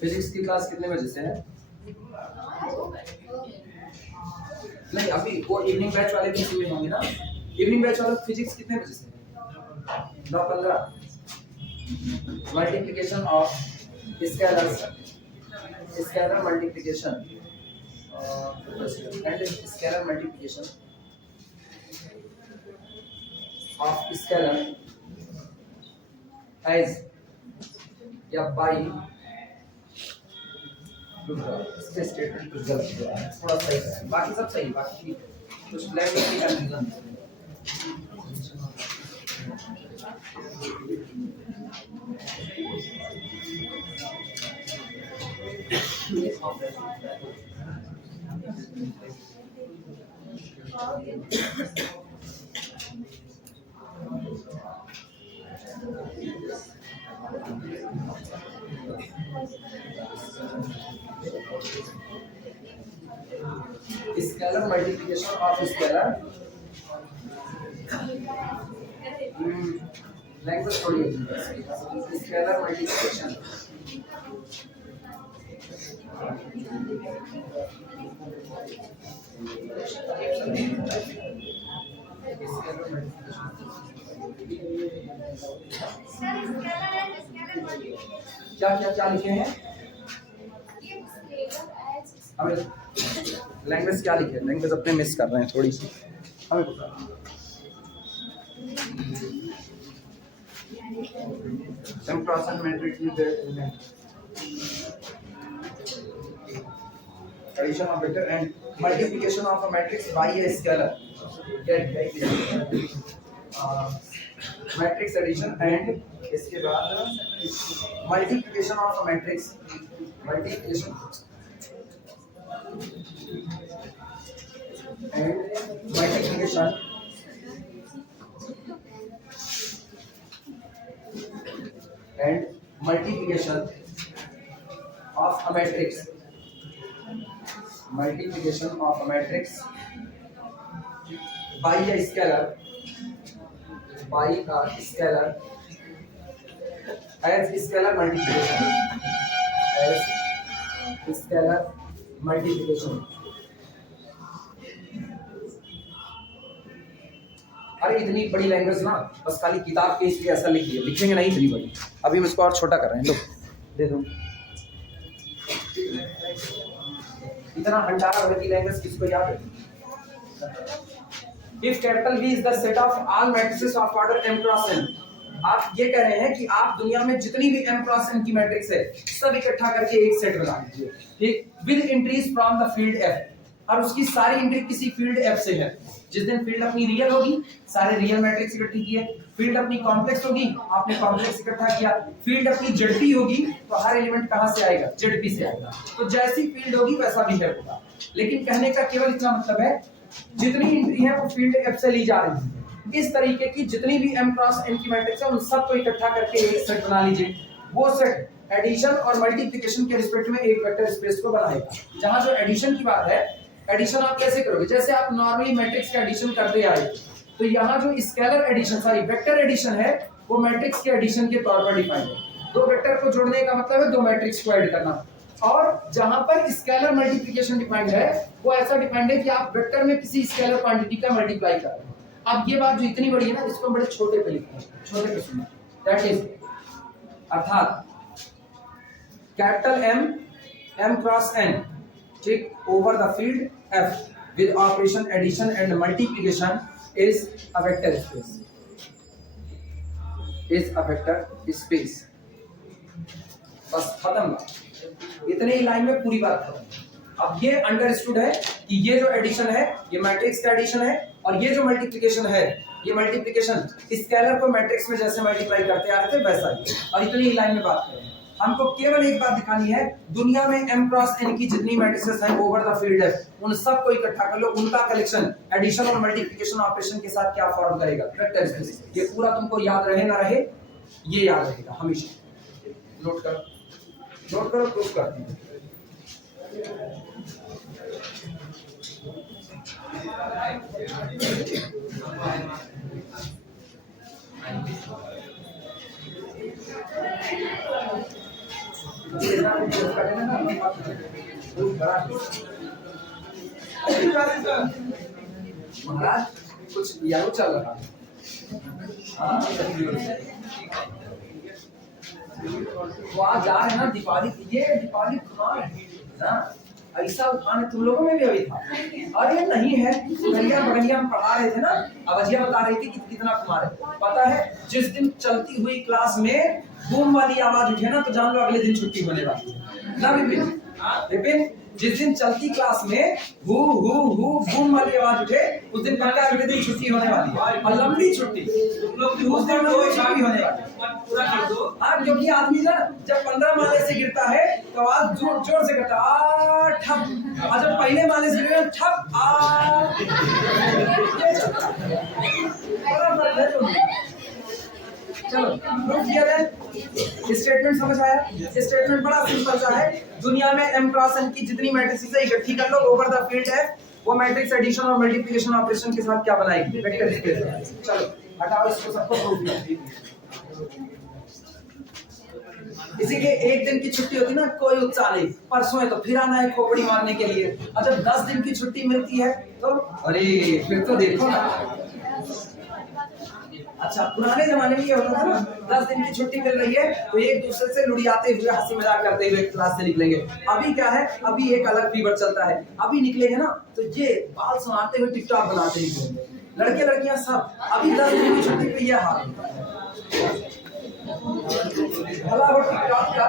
physics की class कितने बजे से है? नहीं, अभी वो evening batch वाले भी शुरू होंगे ना। इवनिंग बैच वाला फिजिक्स कितने बजे से है? 9:15। Multiplication of scalar multiplication and scalar multiplication of scalar as या बाई, इसके स्टेटमेंट कुछ गलत हुआ है, थोड़ा सही है, बाकी सब सही, बाकी ठीक है, कुछ लैंग्वेज की कंफ्यूजन है। Scalar multiplication of scalar language थोड़ी है। स्केलर मल्टीप्लिकेशन क्या लिखे हैं? हमें लैंग्वेज क्या लिखे? लैंग्वेज अपने मिस कर रहे हैं थोड़ी सी, हमें पता। Some cross matrix with their element. Addition of vector and multiplication of a matrix by a scalar. Matrix addition and इसके बाद multiplication of a matrix, multiplication and multiplication of a matrix, multiplication of a matrix by a scalar, as scalar multiplication, अरे इतनी बड़ी language ना बस खाली किताब के इसलिए ऐसा लिख दिया, लिखेंगे नहीं इतनी बड़ी। अभी हम इसको और छोटा कर रहे हैं, लो दे दो। इतना भंडारा भर की लैंग्वेज किसको याद है? If capital V is the set of all matrices of order m cross n, आप ये कह रहे हैं कि आप दुनिया में जितनी भी m cross n की मैट्रिक्स है सब इकट्ठा करके एक सेट बना लीजिए, ठीक, with entries from the field f, और उसकी सारी एंट्री किसी फील्ड f से है। जिस दिन फील्ड अपनी रियल होगी सारे रियल मैट्रिक्स इकट्ठी किए, फील्ड अपनी कॉम्प्लेक्स होगी आपने कॉम्प्लेक्स इकट्ठा किया, फील्ड अपनी जेडपी होगी तो हर एलिमेंट कहां से आएगा? जेडपी से आएगा। तो जैसी फील्ड होगी वैसा बिहेव होगा। लेकिन कहने का केवल इतना मतलब है जितनी एंट्री है वो फील्ड f से ली जा रही है। इस तरीके की जितनी भी m क्रॉस n की मैट्रिक्स है उन सबको इकट्ठा करके एक सेट बना लीजिए। वो सेट एडिशन और मल्टीप्लिकेशन के रिस्पेक्ट में एक वेक्टर स्पेस को बनाएगा। जहां जो एडिशन की बात है, एडिशन आप कैसे करोगे? जैसे आप नॉर्मली मैट्रिक्स का एडिशन करते आए, तो यहाँ जो scalar addition sorry vector addition है वो मैट्रिक्स के एडिशन के तौर पर डिफाइंड है। दो वेक्टर को जोड़ने का मतलब है दो मैट्रिक्स को ऐड करना। और जहां पर स्केलर मल्टीप्लिकेशन डिफाइंड है वो ऐसा डिफाइंड है कि आप वेक्टर में किसी स्केलर क्वांटिटी का मल्टीप्लाई कर रहे हैं। अब ये बात जो इतनी बड़ी है ना इसको बड़े छोटे पे लिखते हैं, छोटे पे सुनना। दैट इज अर्थात कैपिटल M क्रॉस n, ठीक, over the field F with operation addition and multiplication is a vector space. Is a vector space. बस खत्म। इतने ही लाइन में पूरी बात खत्म। अब ये अंडरस्टूड है कि ये जो एडिशन है ये मैट्रिक्स का एडिशन है और ये जो मल्टीप्लिकेशन है ये मल्टीप्लिकेशन स्केलर को मैट्रिक्स में जैसे मल्टीप्लाई करते आ रहे थे वैसा ही। और इतनी ही लाइन में बात करें, हमको केवल एक बात दिखानी है, दुनिया में m क्रॉस n की जितनी मैट्रिसेस हैं ओवर द फील्ड है उन सबको इकट्ठा कर लो, उनका कलेक्शन एडिशन और मल्टीप्लिकेशन ऑपरेशन के साथ क्या फॉर्म करेगा? Vector space. ये पूरा तुमको याद रहे ना रहे, ये याद रहेगा हमेशा। नोट करो प्रूफ करती हूँ। महाराज कुछ यारो चल रहा है। वो आज जा रहे हैं ना दीपावली, ये दीपावली कुमार है ना, ऐसा उठाने तुम लोगों में भी अभी था। अरे नहीं है, गलिया बगलिया हम पढ़ा रहे थे ना, अवजिया बता रही थी कि कितना कुमार है। पता है जिस दिन चलती हुई क्लास में बूम वाली आवाज उठे ना तो जान लो अगले दिन छुट्टी होने वाली है ना विपिन? विपिन जिस दिन चलती क्लास में हु बूम वाली आवाज उठे उस दिन पक्का अगले दिन छुट्टी होने वाली है, और लंबी छुट्टी उस दिन लंबी छुट्टी होने वाली है। हाँ, क्योंकि आदमी ना जब 15 माले से गिरता है तो आवाज जोर से करता आ ठप, और जब पहले माले से गिरे ठप आ। चलो प्रूफ किया जाए। स्टेटमेंट समझ आया? स्टेटमेंट बड़ा सिंपल सा है, दुनिया में m क्रॉस n की जितनी मैट्रिसेस है इकट्ठी कर लो ओवर द फील्ड है, वो मैट्रिक्स एडिशन और मल्टीप्लिकेशन ऑपरेशन के साथ क्या बनाएगी? Vector space. चलो हटाओ इसको, सबको प्रूफ किया। इसीलिए एक दिन की छुट्टी होती ना कोई उत्साह नहीं, परसों है तो फिर आना है खोपड़ी मारने के लिए, और जब 10 दिन की छुट्टी मिलती है तो अरे फिर तो देखो ना। अच्छा पुराने जमाने में ये होता था ना, 10 दिन की छुट्टी मिल रही है तो एक दूसरे से लुढ़ियाते हुए हंसी मजाक करते हुए क्लास से निकलेंगे। अभी क्या है, अभी एक अलग फीवर चलता है, अभी निकलेंगे ना तो ये बाल संवारते हुए टिकटॉक बनाते निकलेंगे, लड़के लड़कियां सब। अभी 10 दिन की छुट्टी पे ये हाल भला हो टिकटॉक का,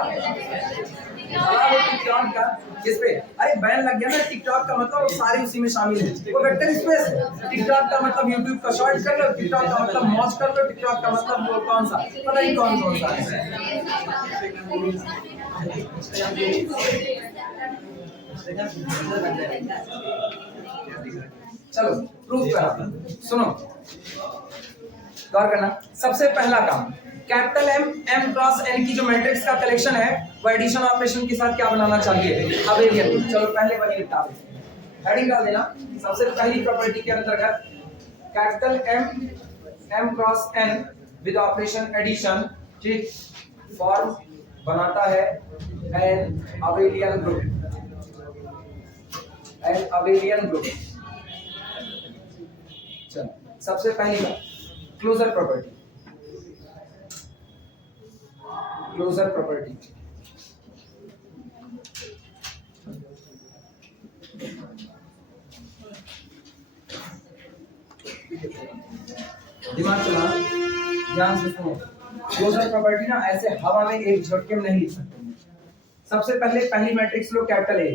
भला हो टिकटॉक का। किस पे? अरे बैन लग गया ना, टिकटॉक का मतलब वो सारे उसी में शामिल है, वो वेक्टर स्पेस है। टिकटॉक का मतलब यूट्यूब का शॉर्ट कर लो, टिकटॉक का मतलब मौज कर लो, टिकटॉक का मतलब वो कौन सा पता नहीं कौन सा है। चलो प्रूफ करा, सुनो गौर करना। सबसे पहला काम, कैपिटल M क्रॉस n की जो मैट्रिक्स का कलेक्शन है वो एडिशन ऑपरेशन के साथ क्या बनाना चाहिए? अबेलियन। चलो पहले वही निपटा देते हैं, हेडिंग डाल देना। सबसे पहली प्रॉपर्टी के अंतर्गत capital M cross n with operation addition, ठीक, फॉर्म बनाता है an abelian group, an abelian group. चलो सबसे पहली बात क्लोजर प्रॉपर्टी, क्लोजर प्रॉपर्टी दिमाग चला, ध्यान से सुनो। क्लोजर प्रॉपर्टी ना ऐसे हवा में एक झटके में नहीं लिख सकते। सबसे पहले पहली मैट्रिक्स लो कैपिटल ए,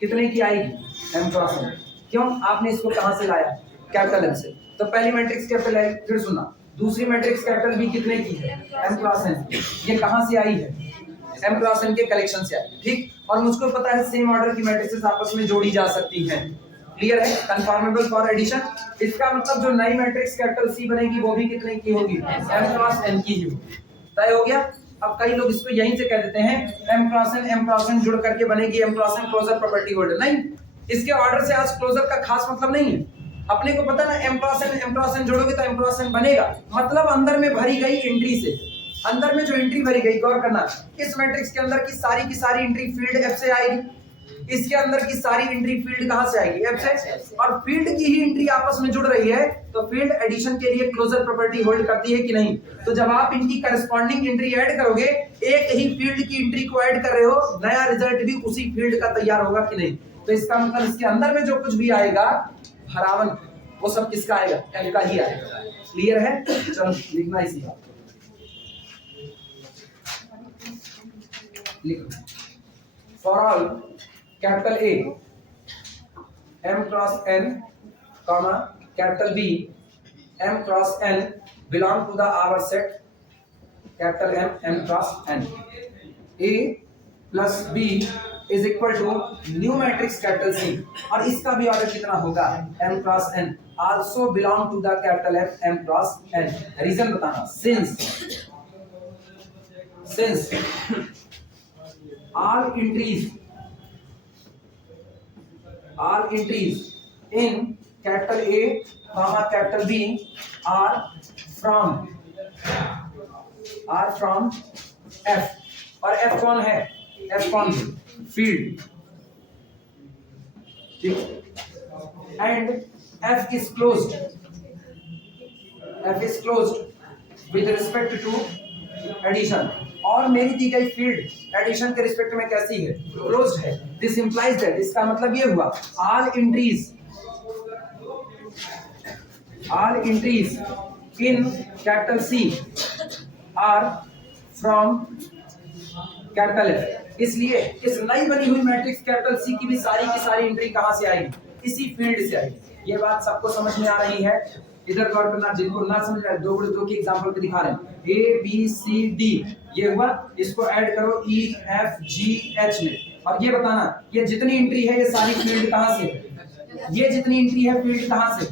कितने की आएगी? m cross n। क्यों? आपने इसको कहां से लाया? कैपिटल M से। तो पहली मैट्रिक्स कैपिटल ए, फिर सुना दूसरी मैट्रिक्स कैपिटल बी कितने की है? m cross n। ये कहां से आई है? m क्रॉस n के कलेक्शन से आई, ठीक। और मुझको पता है सेम ऑर्डर की मैट्रिक्सेस आपस में जोड़ी जा सकती हैं। क्लियर है? Conformable for addition. इसका मतलब जो नई मैट्रिक्स कैपिटल सी बनेगी वो भी कितने की होगी? m क्रॉस n की होगी। तय हो गया। अब कई लोग इसको यहीं से कह देते हैं m क्रॉस n जुड़ करके बनेगी m cross n closure property holder. नहीं, इसके ऑर्डर से आज क्लोजर का खास मतलब नहीं है। अपने को पता ना m क्रॉस n जोड़ोगे तो m क्रॉस n बनेगा, मतलब अंदर में भरी गई एंट्री से, अंदर में जो एंट्री भरी गई, गौर करना, इस मैट्रिक्स के अंदर की सारी एंट्री फील्ड f से आएगी, इसके अंदर की सारी एंट्री फील्ड कहां से आएगी? f से। और फील्ड की ही एंट्री आपस में जुड़ रही है तो फील्ड एडिशन के लिए क्लोजर प्रॉपर्टी होल्ड करती है कि नहीं? तो जब आप इनकी करस्पॉन्डिंग एंट्री ऐड करोगे, एक ही फील्ड की एंट्री को ऐड कर रहे हो, नया रिजल्ट भी उसी फील्ड का तैयार होगा कि नहीं? तो इसका मतलब इसके अंदर में जो कुछ भी आएगा भरावन, वो सब किसका आएगा? m का ही आएगा। क्लियर है? चलो लिखना इसी बात लिखो। For all capital A m cross n comma capital B m cross n belong to the our set capital M cross n, A plus B is equal to new matrix capital C, और इसका भी order कितना होगा? m cross n also belong to the capital M cross n। Reason बताना, since all entries in capital A comma capital B are from F, और F कौन है? F कौन है? फील्ड, ठीक। and F is closed with respect to addition, और मेरी दी गई फील्ड एडिशन के रिस्पेक्ट में कैसी है? क्लोज्ड है। दिस इंप्लाइज दैट, इसका मतलब ये हुआ all entries in capital C are from capital F. इसलिए इस नई बनी हुई मैट्रिक्स कैपिटल सी की भी सारी एंट्री कहां से आएगी? इसी फील्ड से आएगी। ये बात सबको समझ में आ रही है? इधर गौर करना, जिनको ना समझ में आए 2 के एग्जांपल पे दिखा रहे हैं। A B C D ये हुआ, इसको ऐड करो E F G H में, और ये बताना ये जितनी एंट्री है ये सारी फील्ड कहां से है? ये जितनी एंट्री है फील्ड कहां से?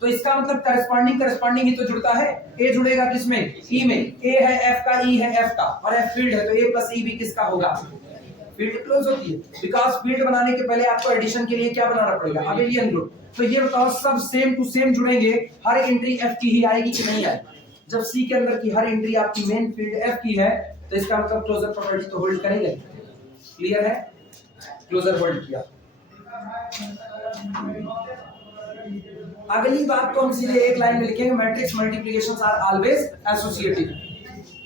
तो इसका मतलब करस्पॉन्डिंग ही तो जुड़ता है। A जुड़ेगा किसमें? E में। A है F का, E है F का, और F फील्ड है तो A प्लस E भी किसका होगा? फील्ड क्लोज होती है। बिकॉज फील्ड बनाने के पहले आपको एडिशन के लिए क्या बनाना पड़ेगा? Abelian group. तो ये बताओ सब सेम टू सेम जुड़ेंगे, हर एंट्री F की ही आएगी कि नहीं आएगी? जब C के अंदर की हर एंट्री आपकी मेन फील्ड F की है तो इसका मतलब क्लोजर प्रॉपर्टी तो होल्ड करेंगे। क्लियर है? क्लोजर होल्ड किया। अगली बात तो हम सीधे एक लाइन में लिखेंगे, matrix multiplications are always associative.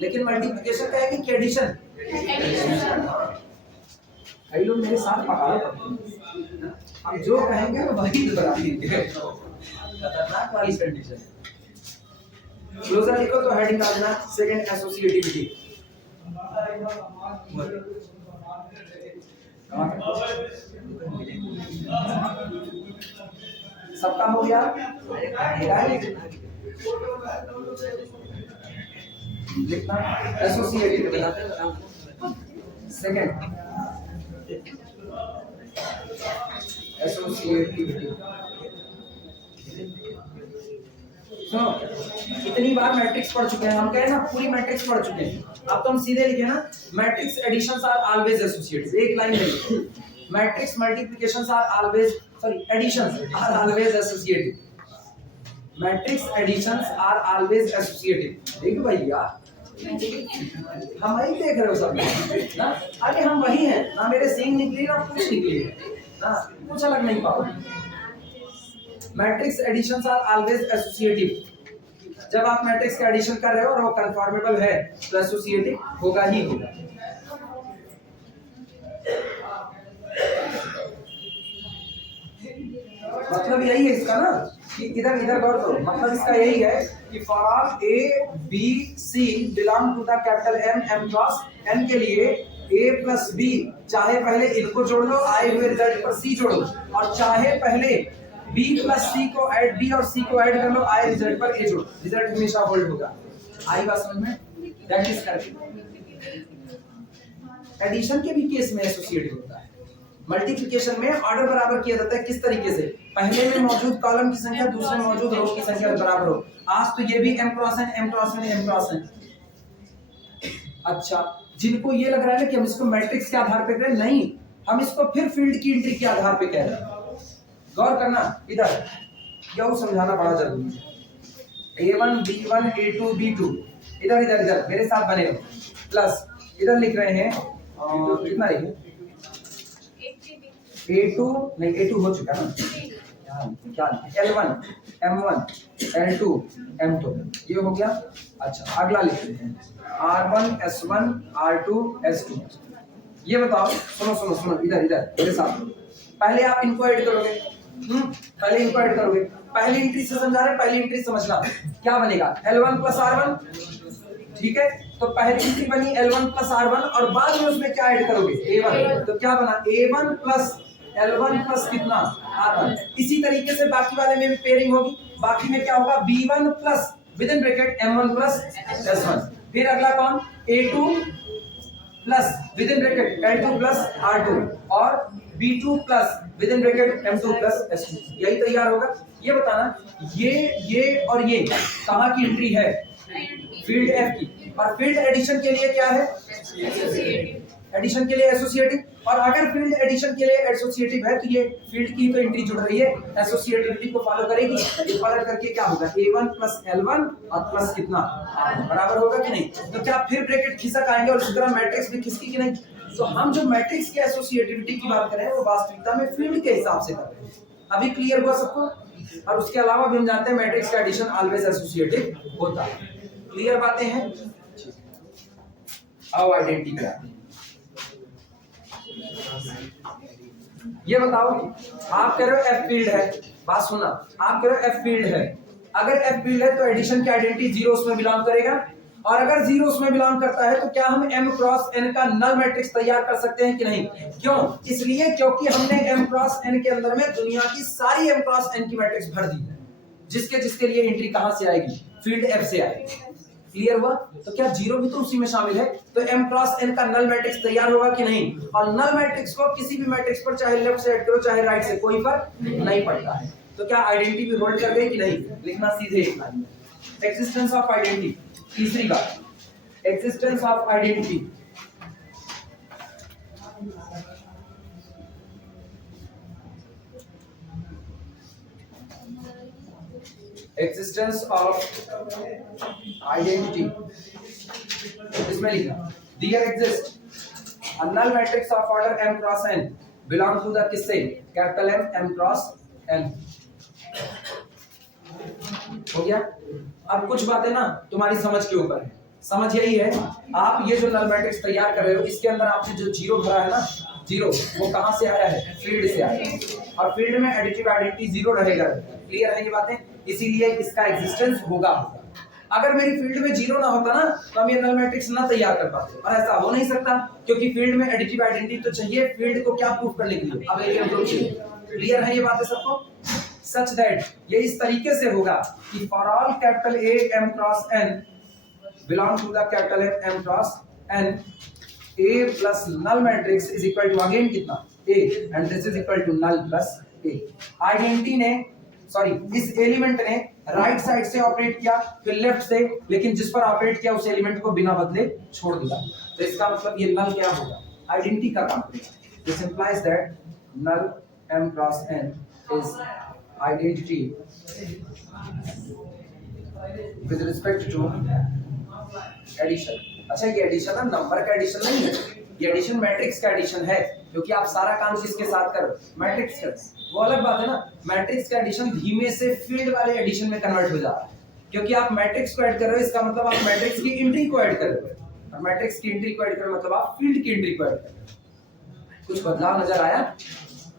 लेकिन मल्टीप्लिकेशन कहेंगे कि एडिशन? कई लोग मेरे साथ पढ़ा, हम जो कहेंगे वो वही दोहराएंगे। खतरनाक वाली कंडीशन। क्लोजर लिखो तो हेडिंग डाल देना सेकंड एसोसिएटिविटी। सबका हो गया? लिखना एसोसिएटिविटी सेकंड एसोसिएटिविटी। सुनो, इतनी बार मैट्रिक्स पढ़ चुके हैं हम, कहे ना पूरी मैट्रिक्स पढ़ चुके हैं। अब तो हम सीधे लिखे ना, matrix additions are always associative. एक लाइन लिखिए, matrix multiplications are always, sorry additions are always associative. Matrix additions are always associative. देखो भैया, हम वही देख रहे हो सब ना। अरे हम वही हैं ना, मेरे सींग निकली ना कुछ निकली ना, कुछ अलग नहीं पाओ। Matrix additions are always associative. जब आप मैट्रिक्स का एडिशन कर रहे हो और वो कंफर्मेबल है तो एसोसिएटिव होगा ही होगा। मतलब यही है इसका ना कि इधर इधर गौर करो, मतलब इसका यही है कि for all A B C belong to the capital M M cross N के लिए ए प्लस बी, चाहे पहले इनको जोड़ लो आए हुए रिजल्ट पर सी जोड़ो, और चाहे पहले बी प्लस सी को ऐड बी और सी को ऐड कर लो आए रिजल्ट पर ए जोड़ो, रिजल्ट हमेशा होल्ड होगा। आई बात समझ में? That is correct. एडिशन के भी केस में एसोसिएटिव होता है। मल्टीप्लिकेशन में ऑर्डर बराबर किया जाता है। किस तरीके से? पहले में मौजूद कॉलम की संख्या दूसरे में मौजूद रो की संख्या बराबर हो। आज तो ये भी m cross n m cross n m cross n। अच्छा, जिनको ये लग रहा है ना कि हम इसको मैट्रिक्स के आधार पे कह रहे हैं, नहीं, हम इसको फिर फील्ड की एंट्री के आधार पे कह रहे हैं। गौर करना, इधर यह समझाना बड़ा जरूरी है। a1 b1 a2 b2 इधर इधर इधर मेरे साथ बने हो, प्लस इधर लिख रहे हैं कितना लिखे A2 नहीं, A2 हो चुका ना, क्या L1 M1 L2 M2 ये हो गया। अच्छा, अगला लिखते हैं R1 S1 R2 S2। ये बताओ, सुनो सुनो सुनो, इधर इधर मेरे साथ। पहले आप इनको ऐड करोगे, पहले इनको ऐड करोगे, पहली एंट्री से समझा रहे, पहली एंट्री समझना क्या बनेगा, L1 प्लस R1, ठीक है। तो पहली एंट्री बनी L1 प्लस R1 और बाद में उसमें क्या ऐड करोगे, A1, तो क्या बना A1 प्लस L1 प्लस कितना R1। इसी तरीके से बाकी वाले में भी पेयरिंग होगी, बाकी में क्या होगा B1 plus with in bracket M1 plus S1। फिर अगला कौन, A2 plus with in bracket L2 plus R2 और B2 plus with in bracket M2 plus S2। यही तैयार होगा। ये बताना ये और ये कहाँ की एंट्री है, फील्ड F की। और फील्ड एडिशन के लिए क्या है, एडिशन के लिए एसोसिएटिव। और अगर फील्ड एडिशन के लिए एसोसिएटिव है तो ये फील्ड की तो एंट्री जुड़ रही है, एसोसिएटिविटी को फॉलो करेगी। ये फॉलो करके क्या होगा, A1 प्लस L1 और प्लस कितना बराबर होगा कि नहीं। तो क्या फिर ब्रैकेट खिसक आएंगे और इसी तरह मैट्रिक्स भी खिसकी कि नहीं। तो हम जो मैट्रिक्स की एसोसिएटिविटी की बात कर रहे हैं वो वास्तविकता में फील्ड के हिसाब से कर रहे हैं। अभी क्लियर हुआ सबको? और उसके अलावा भी हम जानते हैं मैट्रिक्स का एडिशन ऑलवेज एसोसिएटिव होता है। क्लियर बातें हैं? आओ आइडेंटिटी कराते हैं। ये बताओ, आप कह रहे हो F फील्ड है, बात सुना, आप कह रहे हो F फील्ड है। अगर F फील्ड है तो एडिशन की आइडेंटिटी जीरो उसमें बिलोंग करेगा, और अगर जीरो उसमें बिलोंग करता है तो क्या हम m क्रॉस n का नल मैट्रिक्स तैयार कर सकते हैं कि नहीं? क्यों? इसलिए क्योंकि हमने m क्रॉस n के अंदर में दुनिया की सारी m क्रॉस n की मैट्रिक्स भर दी है, जिसके जिसके लिए एंट्री कहां से आएगी, फील्ड F से आएगी। क्लियर हुआ? तो क्या जीरो भी तो उसी में शामिल है, तो m क्रॉस n का नल मैट्रिक्स तैयार होगा कि नहीं। और नल मैट्रिक्स को किसी भी मैट्रिक्स पर चाहे लेफ्ट से ऐड करो चाहे राइट से, कोई फर्क नहीं पड़ता है। तो क्या आइडेंटिटी भी होल्ड कर गई कि नहीं, लिखना सीधे एक लाइन में। एक्जिस्टेंस ऑफ आइडेंटिटी, तीसरी बात, existence of identity. Existence of identity, इसमें लिखा There exists a null matrix of order m cross n belong to the किससे, capital M m cross n। हो गया? अब कुछ बातें ना तुम्हारी समझ के ऊपर है। समझ यही है, आप ये जो नल मैट्रिक्स तैयार कर रहे हो इसके अंदर आपने जो जीरो भरा है ना, जीरो वो कहां से आया है, फील्ड से आया है, और फील्ड में एडिटिव आइडेंटिटी जीरो रहेगा। क्लियर है ये बातें? इसीलिए इसका एग्जिस्टेंस होगा। अगर मेरी फील्ड में जीरो ना होता ना तो हम ये नल मैट्रिक्स ना तैयार कर पाते, और ऐसा हो नहीं सकता क्योंकि फील्ड में एडिटिव आइडेंटिटी तो चाहिए फील्ड को क्या प्रूफ करने के लिए, अब क्लियर है ये बातें सबको? सच दैट ये इस तरीके से होगा कि for all capital A m cross n belong to the capital M cross n, A plus null matrix is equal to again कितना A, and this is equal to null plus A। Identity ने sorry इस element ने right side से operate किया फिर left से, लेकिन जिस पर ऑपरेट किया उस एलिमेंट को बिना बदले छोड़ दिया। तो इसका मतलब ये नल क्या होगा, आइडेंटिटी का काम करेगा। This implies that null m cross n is identity with respect to addition. अच्छा, ये एडिशन ना नंबर का एडिशन नहीं है, ये एडिशन मैट्रिक्स का एडिशन है, क्योंकि आप सारा काम किसके साथ करो, मैट्रिक्स का। वो अलग बात है ना। मैट्रिक्स का एडिशन धीमे से फील्ड वाले एडिशन में कन्वर्ट हो जा रहा है, क्योंकि आप मैट्रिक्स को ऐड कर रहे हो, इसका मतलब आप मैट्रिक्स की एंट्री को ऐड कर रहे हो, और मैट्रिक्स की एंट्री को ऐड कर रहे हो मतलब आप फील्ड की एंट्री को ऐड कर रहे हो। कुछ बदलाव नजर आया?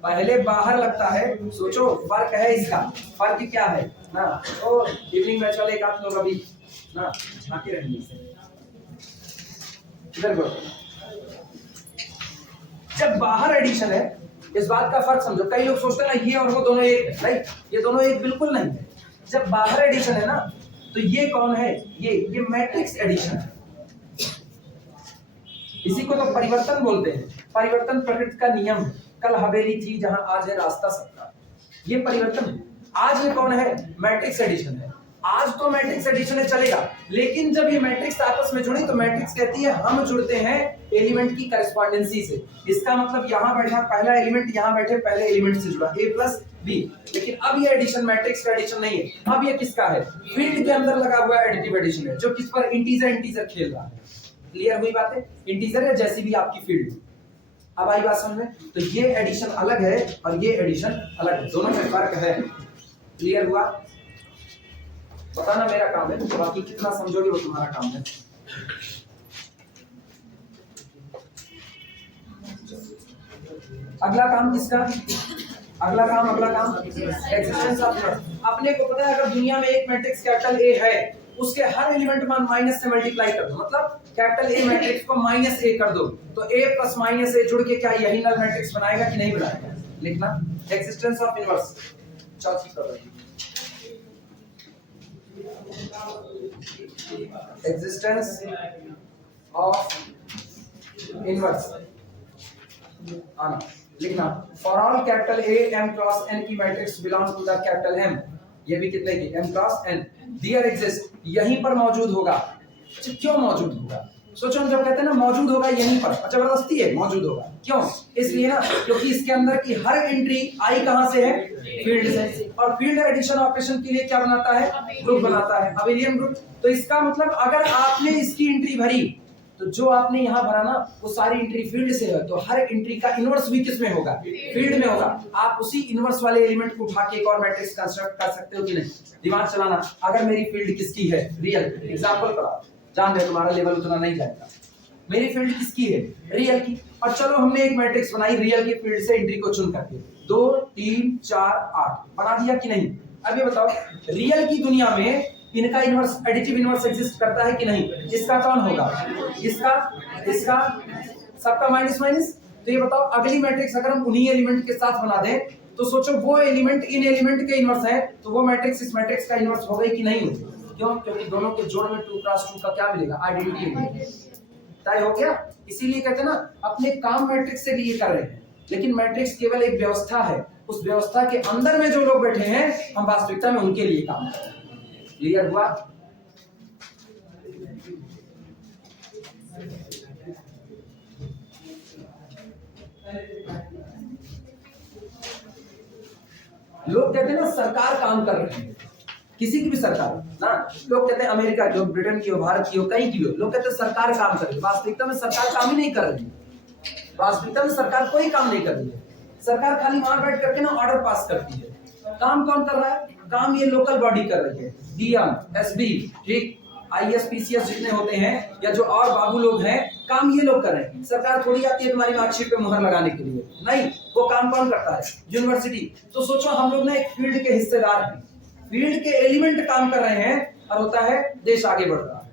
पहले बाहर लगता है, सोचो फर्क है इसका, फर्क क्या है ना। तो इवनिंग मैच वाले एक आध लोग अभी ना झांके रहेंगे इसे इधर को। जब बाहर एडिशन है, इस बात का फर्क समझो। कई लोग सोचते हैं ना ये और वो दोनों एक है, राइट? ये दोनों एक बिल्कुल नहीं है। जब बाहर एडिशन है ना, तो ये कौन है? ये मैट्रिक्स एडिशन है। इसी को तो परिवर्तन बोलते हैं। परिवर्तन प्रकृति का नियम है। कल हवेली थी जहां आज है रास्ता सबका, ये परिवर्तन है। आज ये कौन है? मैट्रिक्स एडिशन है। आज तो मैट्रिक्स एडिशन है, चलेगा, लेकिन जब ये मैट्रिक्स आपस में जुड़ी तो मैट्रिक्स कहती है हम जुड़ते हैं एलिमेंट की करस्पॉन्डेंसी से। इसका मतलब यहां बैठा पहला एलिमेंट, यहां बैठे पहले एलिमेंट से जुड़ा a प्लस बी। लेकिन अब ये एडिशन मैट्रिक्स का एडिशन नहीं है। अब ये किसका है? फील्ड के अंदर लगा हुआ एडिटिव एडिशन है, जो किस पर? इंटीजर खेल रहा है। क्लियर हुई बातें? इंटीजर या जैसी भी आपकी फील्ड। अब आई बात समझ में? तो ये एडिशन अलग है और ये एडिशन अलग है, दोनों में फर्क है। क्लियर हुआ? बताना मेरा काम है, तो बाकी कितना समझोगे वो तुम्हारा काम है। अगला काम किसका? अगला काम एक्सिस्टेंस ऑफ। अपने को पता है अगर दुनिया में एक मैट्रिक्स कैपिटल ए है, उसके हर एलिमेंट मान माइनस से मल्टीप्लाई कर दो, मतलब कैपिटल ए मैट्रिक्स को माइनस ए कर दो, तो ए प्लस माइनस ए जुड़ के क्या यही नल मैट्रिक्स बनाएगा कि नहीं बनाएगा? लिखना एक्सिस्टेंस ऑफ इनवर्स। चौथी करो, एक्सिस्टेंस ऑफ इनवर्स आना। लिखना for all capital A M cross N की matrix belongs to the capital M. ये भी कितने की? M cross N. There exist, यहीं पर मौजूद होगा। क्यों मौजूद होगा? सोचो, हम जब कहते हैं ना मौजूद होगा यहीं पर, जबरदस्ती है मौजूद होगा। क्यों? इसलिए ना क्योंकि इसके अंदर की हर एंट्री आई कहां से है? फील्ड से। और फील्ड एडिशन ऑपरेशन के लिए क्या बनाता है? ग्रुप बनाता है, अबेलियन ग्रुप। तो इसका मतलब अगर आपने इसकी एंट्री भरी तो जो आपने यहाँ भरा ना वो सारी एंट्री फील्ड से है, तो हर एंट्री का इनवर्स भी किस में होगा? फील्ड में होगा। आप उसी इनवर्स वाले एलिमेंट को उठा के एक और मैट्रिक्स कंस्ट्रक्ट कर सकते हो कि नहीं? दिमाग चलाना। अगर मेरी फील्ड किसकी है? रियल। एग्जांपल करो, जान दे तुम्हारा लेवल उतना नहीं जाएगा। मेरी फील्ड किसकी है? रियल की। और चलो हमने एक मैट्रिक्स बनाई रियल की फील्ड से एंट्री को चुन करके, 2 3 4 8 बना दिया कि नहीं? अब ये बताओ रियल की दुनिया में इनका इनवर्स एडिटिव इनवर्स एग्जिस्ट करता है कि नहीं? इसका कौन होगा? इसका सबका माइनस माइनस। तो ये बताओ अगली मैट्रिक्स अगर हम उन्हीं एलिमेंट के साथ बना दें तो सोचो वो एलिमेंट इन एलिमेंट के इनवर्स है, तो वो मैट्रिक्स इस मैट्रिक्स का इनवर्स हो गई कि नहीं होगी? क्यों? क्योंकि दोनों के जोड़ में 2x2 का क्या मिलेगा? आइडेंटिटी तय हो गया। इसीलिए कहते हैं ना अपने काम मैट्रिक्स से लिए कर रहे हैं, लेकिन मैट्रिक्स केवल एक व्यवस्था है। उस व्यवस्था के अंदर में जो लोग बैठे हैं हम वास्तविकता में उनके लिए काम कर रहे हैं। क्लियर हुआ? लोग कहते हैं ना सरकार काम कर रही है, किसी की भी सरकार ना, लोग कहते हैं अमेरिका की हो, ब्रिटेन की हो, भारत की हो, कहीं की हो, लोग कहते हैं सरकार काम कर रही है। वास्तविकता में सरकार काम ही नहीं कर रही है। वास्तविकता में सरकार कोई काम नहीं कर रही है। सरकार खाली वहां बैठ करके ना ऑर्डर पास करती है। काम कौन कर रहा है? काम ये लोकल बॉडी कर रही है। डीएम, एसबी, ठीक, आईएएस, पीसीएस जितने होते हैं या जो और बाबू लोग हैं, काम ये लोग कर रहे हैं। सरकार थोड़ी आती है तुम्हारी मार्कशीट पे मुहर लगाने के लिए, नहीं, वो काम कौन करता है? यूनिवर्सिटी। तो सोचो हम लोग ना एक फील्ड के हिस्सेदार हैं, फील्ड के एलिमेंट काम कर रहे हैं और होता है देश आगे बढ़ रहा है।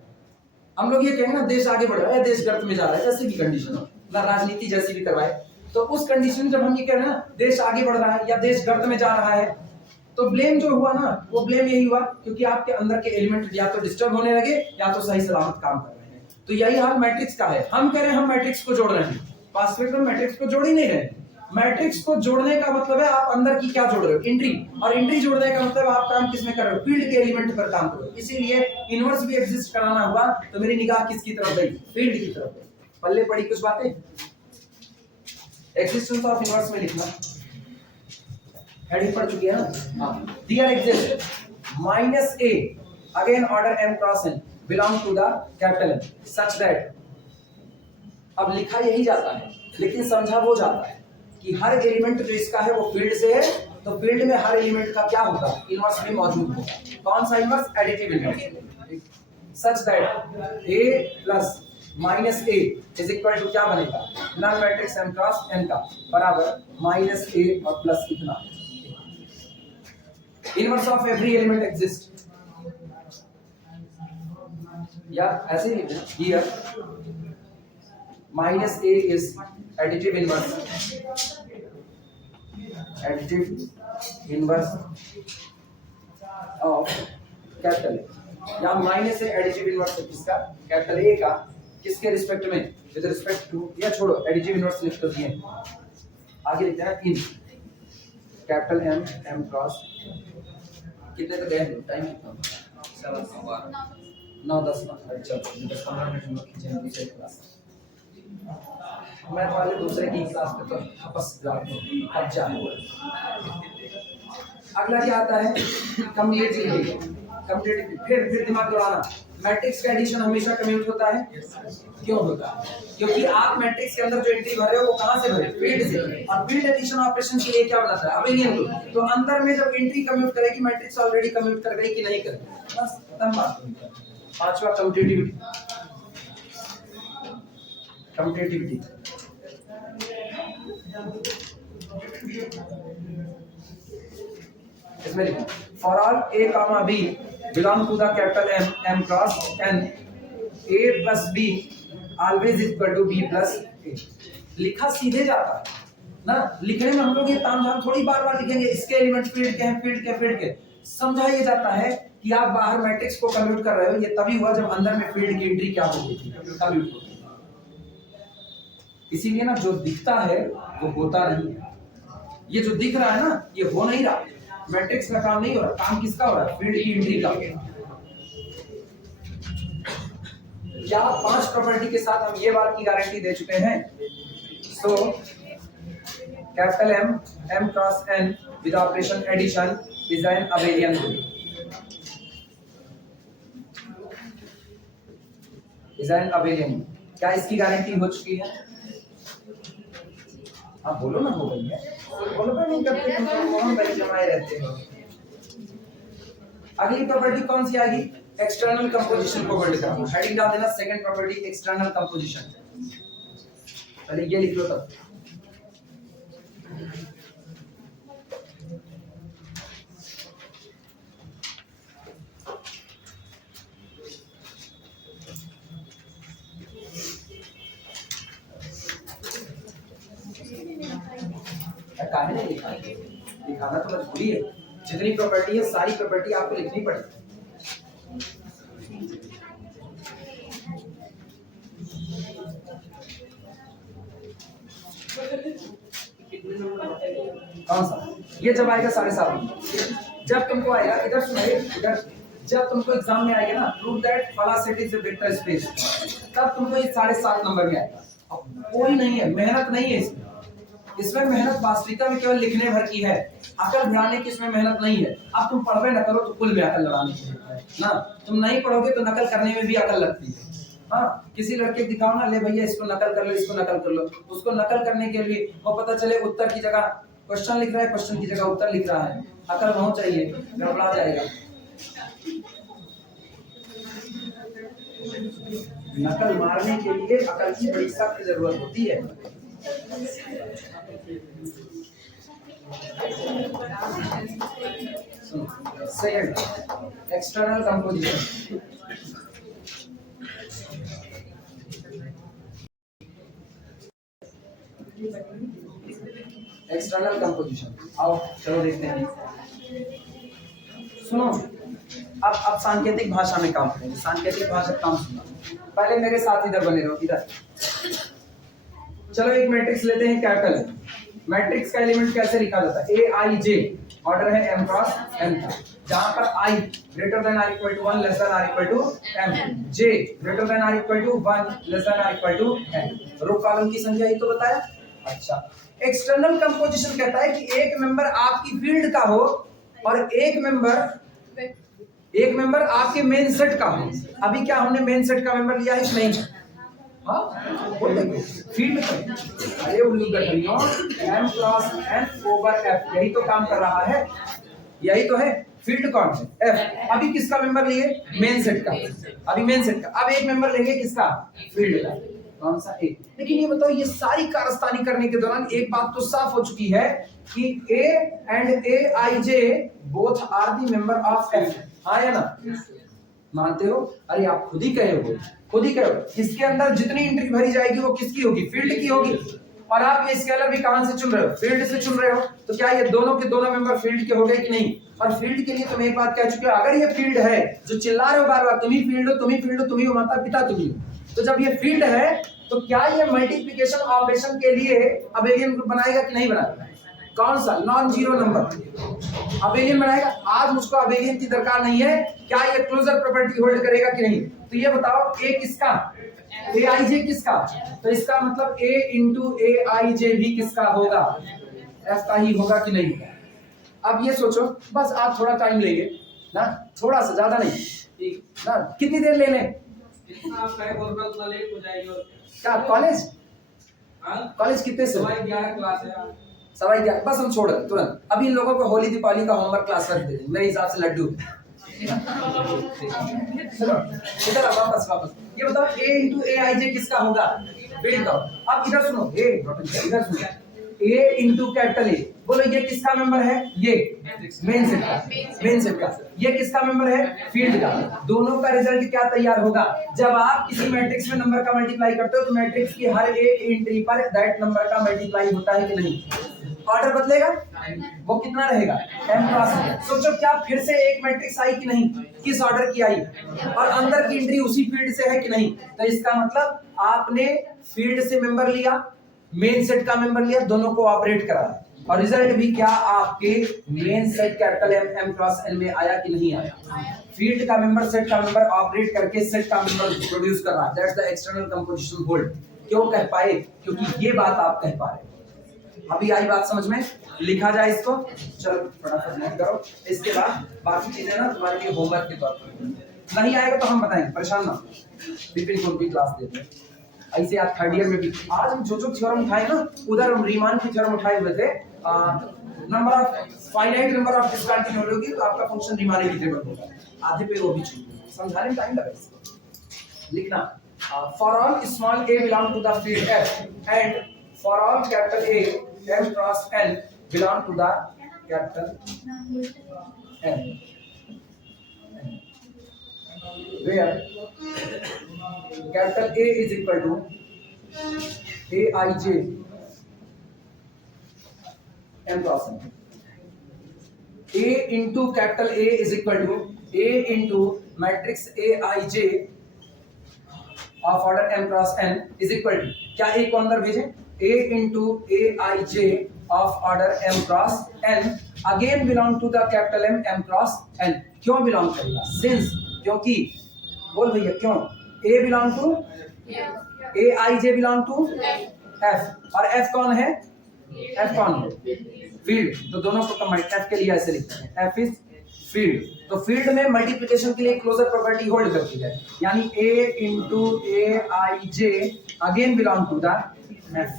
हम लोग ये कहेंगे ना देश आगे बढ़ रहा है, देश गर्त में जा रहा है, जैसे भी कंडीशन हो ना, राजनीति जैसी भी करवाए, तो उस कंडीशन में जब हम ये कह रहे हैं ना देश आगे बढ़ रहा है या देश गर्त में जा रहा है, तो ब्लेम जो हुआ ना वो ब्लेम यही हुआ क्योंकि आपके अंदर के एलिमेंट या तो डिस्टर्ब होने लगे या तो सही सलामत काम कर रहे हैं। तो यही हाल मैट्रिक्स का है। हम कह रहे हैं हम मैट्रिक्स को जोड़ रहे हैं, वास्तविक में मैट्रिक्स को जोड़ ही नहीं रहे। मैट्रिक्स को जोड़ने का मतलब है आप अंदर की क्या जोड़ रहे हो? एंट्री। और एंट्री जोड़ने का मतलब आप काम किसमें कर रहे हो? फील्ड के एलिमेंट पर काम कर रहे हो। इसीलिए इनवर्स भी एग्जिस्ट कराना हुआ तो मेरी निगाह किसकी तरफ गई? फील्ड की तरफ गई। पल्ले पड़ी कुछ बातें। एक्सिस्टेंस ऑफ इनवर्स में लिखना, हेडिंग पढ़ चुकी है ना। हाँ, there exist minus A again order m cross n belong to the capital M such that. अब लिखा यही जाता है लेकिन समझा वो जाता है कि हर एलिमेंट जो इसका है वो फील्ड से है तो फील्ड में हर एलिमेंट का क्या होगा, इनवर्स भी मौजूद होगा। कौन सा inverse, additive inverse, such that a plus minus a is equal to क्या बनेगा, null matrix m cross n का बराबर माइनस a और प्लस इतना। Inverse of every element exist, या ऐसे ही लिखना here minus a is additive inverse, additive inverse of capital A। यहाँ माइनस है एडिटिव इनवर्स किसका, कैपिटल A का, किसके रिस्पेक्ट में, विद रिस्पेक्ट टू, या छोड़ो एडिटिव इनवर्स लिख तो दिए, आगे लिखते हैं in capital M M cross, कितने तक गए टाइम कितना, 9-10 मिनट, अच्छा 10-15 मिनट हम लोग खींचेंगे पीछे क्लास। मैं वाले दूसरे की क्लास में तो आपस कब्जा है। अगला क्या आता है, कम्यूटेटिविटी, कम्यूटेटिविटी, फिर दिमाग दौड़ाना। मैट्रिक्स का एडिशन हमेशा कम्यूट होता है, क्यों होता है, क्योंकि आप मैट्रिक्स के अंदर जो एंट्री भर रहे हो वो कहां से भरे, फील्ड से, और फील्ड एडिशन ऑपरेशन के लिए क्या बनाता है, अबेलियन रूल। तो अंदर में जब एंट्री कम्यूट करेगी, मैट्रिक्स ऑलरेडी कम्यूट कर गई कि नहीं कर, बस खत्म बात। पांचवा कम्यूटेटिविटी, कम्यूटेटिविटी इसमें लिखो for all a comma b belong to the capital M M cross n a plus b always equal to b plus a। लिखा सीधे जाता है ना, लिखने में हम लोग ये तामझाम थोड़ी बार बार लिखेंगे, इसके एलिमेंट फील्ड के हैं, फील्ड के फील्ड के, समझाया जाता है कि आप बाहर मैट्रिक्स को कम्यूट कर रहे हो, ये तभी हुआ जब अंदर में फील्ड की एंट्री क्या होगी, कम्यूट होगी। इसीलिए ना जो दिखता है वो होता नहीं है, ये जो दिख रहा है ना ये हो नहीं रहा, मैट्रिक्स का काम नहीं हो रहा, काम किसका हो रहा है, फील्ड की एंट्री का। क्या 5 प्रॉपर्टी के साथ हम ये बात की गारंटी दे चुके हैं। So capital M M cross n with operation addition is an abelian rule, is an abelian. क्या इसकी गारंटी हो चुकी है, आप बोलो ना, हो गई है, बोलो तो नहीं करते, तुम तो मोहन भाई जमाए रहते हो। अगली प्रॉपर्टी कौन सी आएगी, एक्सटर्नल कंपोजिशन को वर्ड करना, हेडिंग डाल देना सेकंड प्रॉपर्टी एक्सटर्नल कंपोजिशन, पहले ये लिख लो तब। काहे नहीं लिखा, लिखाना तो मजबूरी है, जितनी प्रॉपर्टी है सारी प्रॉपर्टी आपको लिखनी पड़ेगी। कौन सा, ये जब आएगा 7.5, जब तुमको आएगा इधर सुनिए, इधर जब तुमको एग्जाम में आएगा ना प्रूव दैट फला set is a vector space, तब तुमको ये 7.5 नंबर में आएगा। अब कोई नहीं है, मेहनत नहीं है इसमें, इसमें मेहनत वास्तविकता में केवल लिखने भर की है, अकल बढ़ाने की इसमें मेहनत नहीं है। अब तुम पढ़वे न करो तो कुल में अकल लड़ाने की है ना, तुम नहीं पढ़ोगे तो नकल करने में भी अकल लगती है। हाँ, किसी लड़के को दिखाओ ना, ले भैया इसको नकल कर लो, इसको नकल कर लो, उसको नकल करने के लिए वो पता चले उत्तर की जगह क्वेश्चन लिख रहा है, क्वेश्चन की जगह उत्तर लिख रहा है, अकल होना चाहिए, गड़बड़ा जाएगा। नकल मारने के लिए अकल की बड़ी सख्त जरूरत होती है। Second external composition, external composition, आओ चलो देखते हैं। सुनो, अब सांकेतिक भाषा में काम करेंगे, सांकेतिक भाषा काम सुना, पहले मेरे साथ इधर बने रहो, इधर। चलो एक मैट्रिक्स लेते हैं कैपिटल, मैट्रिक्स का एलिमेंट कैसे लिखा जाता है, ए आई जे, ऑर्डर है m क्रॉस n का, जहां पर i greater than or equal to 1 less than or equal to m, j greater than or equal to 1 less than or equal to n, row column की संख्या ही तो बताया। अच्छा, external composition कहता है कि एक मेंबर आपकी फील्ड का हो और एक मेंबर आपके मेन सेट का हो। अभी क्या हमने मेन सेट का मेंबर लिया है, नहीं, हाँ बोल देंगे फील्ड में। अरे उल्लू गठरियों, m cross n over f, यही तो काम कर रहा है, यही तो है। फील्ड कौन है? f। अभी किसका मेंबर लिए? मेन सेट का। अभी मेन सेट का। अब एक मेंबर लेंगे किसका? फील्ड का। कौन सा? ए। लेकिन ये बताओ, ये सारी कारस्तानी करने के दौरान एक बात तो साफ हो चुकी है कि a and aij both are the member of f। हाँ या ना? मानते हो? अरे आप खुद ही कहे हो, खुद ही कहे हो। इसके अंदर जितनी एंट्री भरी जाएगी वो किसकी होगी? फील्ड की होगी। और आप ये स्केलर भी कहां से चुन रहे हो? फील्ड से चुन रहे हो। तो क्या ये दोनों के दोनों मेंबर फील्ड के हो गए कि नहीं? और फील्ड के लिए तुम एक बात कह चुके हो, अगर ये फील्ड है, जो चिल्ला रहे हो बार बार तुम ही फील्ड हो, तुम ही फील्ड हो, तुम ही हो माता पिता, तुम ही हो, तो जब ये फील्ड है तो क्या ये मल्टीप्लिकेशन ऑपरेशन के लिए अबेलियन ग्रुप बनाएगा कि नहीं बनाएगा? कौन सा? नॉन जीरो नंबर अबेलियन बनाएगा। आज मुझको अबेलियन की दरकार नहीं है। क्या ये क्लोजर प्रॉपर्टी होल्ड करेगा कि नहीं? तो ये बताओ, ए किसका? aij किसका? तो इसका मतलब a इंटू aij भी किसका होगा? f का ही होगा कि नहीं? अब ये सोचो, बस आप थोड़ा टाइम लेंगे ना, थोड़ा सा, ज्यादा नहीं ना। कितनी देर ले लें? क्या कॉलेज? कॉलेज कितने से? 11 क्लास है। 11:15। बस हम छोड़ दें तुरंत। अभी इन लोगों को होली दीपावली का होमवर्क क्लास रख दे मेरे हिसाब से। लड्डू चलो इधर वापस। ये बताओ, a इंटू aij किसका होगा? फील्ड का। अब इधर सुनो, इधर सुनो, a इंटू कैपिटल A, बोलो ये किसका मेंबर है? ये मेन सेट का। मेन सेट का। ये किसका मेंबर है? फील्ड का। दोनों का रिजल्ट क्या तैयार होगा? जब आप किसी मैट्रिक्स में नंबर का मल्टीप्लाई करते हो तो मैट्रिक्स की हर एक एंट्री पर दैट नंबर का मल्टीप्लाई होता है कि नहीं? ऑर्डर बदलेगा? वो कितना रहेगा? m cross. सोचो, क्या फिर से एक मैट्रिक्स आई कि नहीं? किस ऑर्डर की आई? और अंदर की एंट्री उसी फील्ड से है कि नहीं? तो इसका मतलब आपने फील्ड से मेंबर लिया, मेन सेट का मेंबर लिया, दोनों को ऑपरेट करा, और रिजल्ट भी क्या आपके main set capital M cross n में आया कि नहीं आया? फील्ड का मेंबर सेट का मेंबर ऑपरेट करके सेट का मेंबर प्रोड्यूस कर रहा है। That's the external composition hold. क्यों कह पाए? क्योंकि ये बात आप कह पा रहे हो। अभी आई बात समझ में? लिखा जाए इसको। चलो फटाफट नोट करो। इसके बाद बाकी चीजें ना तुम्हारे लिए होमवर्क के तौर पर। नहीं आएगा तो हम बताएंगे, परेशान ना। विपिन को भी क्लास देते हैं। ऐसे आप थर्ड ईयर में भी आज हम जो थ्योरम उठाए ना, उधर हम रीमान की थ्योरम उठाए हुए थे। Number of finite number of discontinuity होगी तो आपका फंक्शन रीमान इक्विटेबल होगा। आधे पे वो भी छूट समझाने में टाइम लगेगा। लिखना, for all small a belong to the field f and for all capital A m cross n belong to the capital n, where capital A is equal to aij m cross n. A into capital A is equal to A into matrix aij of order m cross n is equal to, क्या A को अंदर भेजें? A into aij of order m cross n again belong to the capital M cross n। क्यों belong करेगा? Since, क्योंकि, बोल भैया क्यों? A belong to aij belong to f, और f कौन है? f कौन है? फील्ड। तो दोनों को कंबाइन f के लिए ऐसे लिखते हैं, f इज फील्ड। तो फील्ड में मल्टीप्लिकेशन के लिए क्लोजर प्रॉपर्टी होल्ड करती है, यानी a into aij again belong to the f।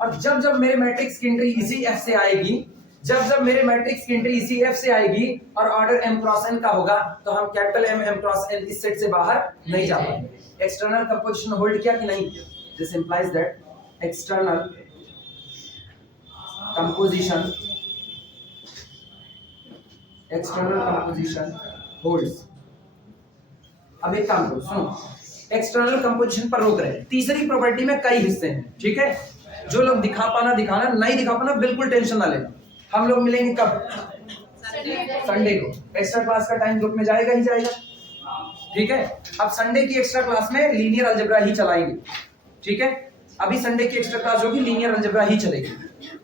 और जब जब मेरे मैट्रिक्स की एंट्री इसी f से आएगी, जब मेरे मैट्रिक्स की एंट्री इसी f से आएगी और ऑर्डर m क्रॉस n का होगा, तो हम कैपिटल M क्रॉस n इस सेट से बाहर नहीं जा पाएंगे। एक्सटर्नल कंपोजिशन होल्ड किया कि नहीं? This implies that external composition holds. अब एक काम करो, सुनो, एक्सटर्नल कंपोजिशन पर रोक रहे हैं। तीसरी प्रॉपर्टी में कई हिस्से हैं, ठीक है? जो लोग दिखा पाना दिखाना, नहीं दिखा पाना बिल्कुल टेंशन ना लेना। हम लोग मिलेंगे कब? संडे को। एक्स्ट्रा क्लास का टाइम ग्रुप में जाएगा ही जाएगा, ठीक है? अब संडे की एक्स्ट्रा क्लास में लीनियर अलजेब्रा ही चलाएंगे, ठीक है? अभी संडे की एक्स्ट्रा क्लास होगी, लीनियर अलजेब्रा ही चलेगी,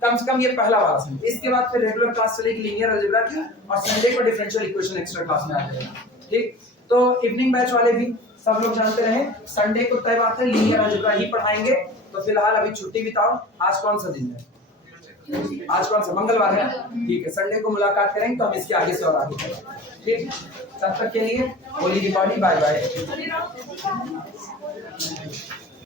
कम से कम ये पहला वाला संडे। इसके बाद फिर रेगुलर क्लास चलेगी लीनियर अलजेब्रा की, और संडे को डिफरेंशियल इक्वेशन एक्स्ट्रा क्लास में आ जाएगा, ठीक? तो इवनिंग बैच वाले भी सब लोग जानते रहे, संडे को तय बात है लीनियर अलजेब्रा ही पढ़ाएंगे। तो फिलहाल अभी छुट्टी बिताओ। आज कौन सा दिन है? आज कौन सा? मंगलवार है, ठीक है? संडे को मुलाकात करेंगे तो हम इसके आगे से और आगे करेंगे, ठीक? तब तक के लिए होली दीपावली, बाय बाय।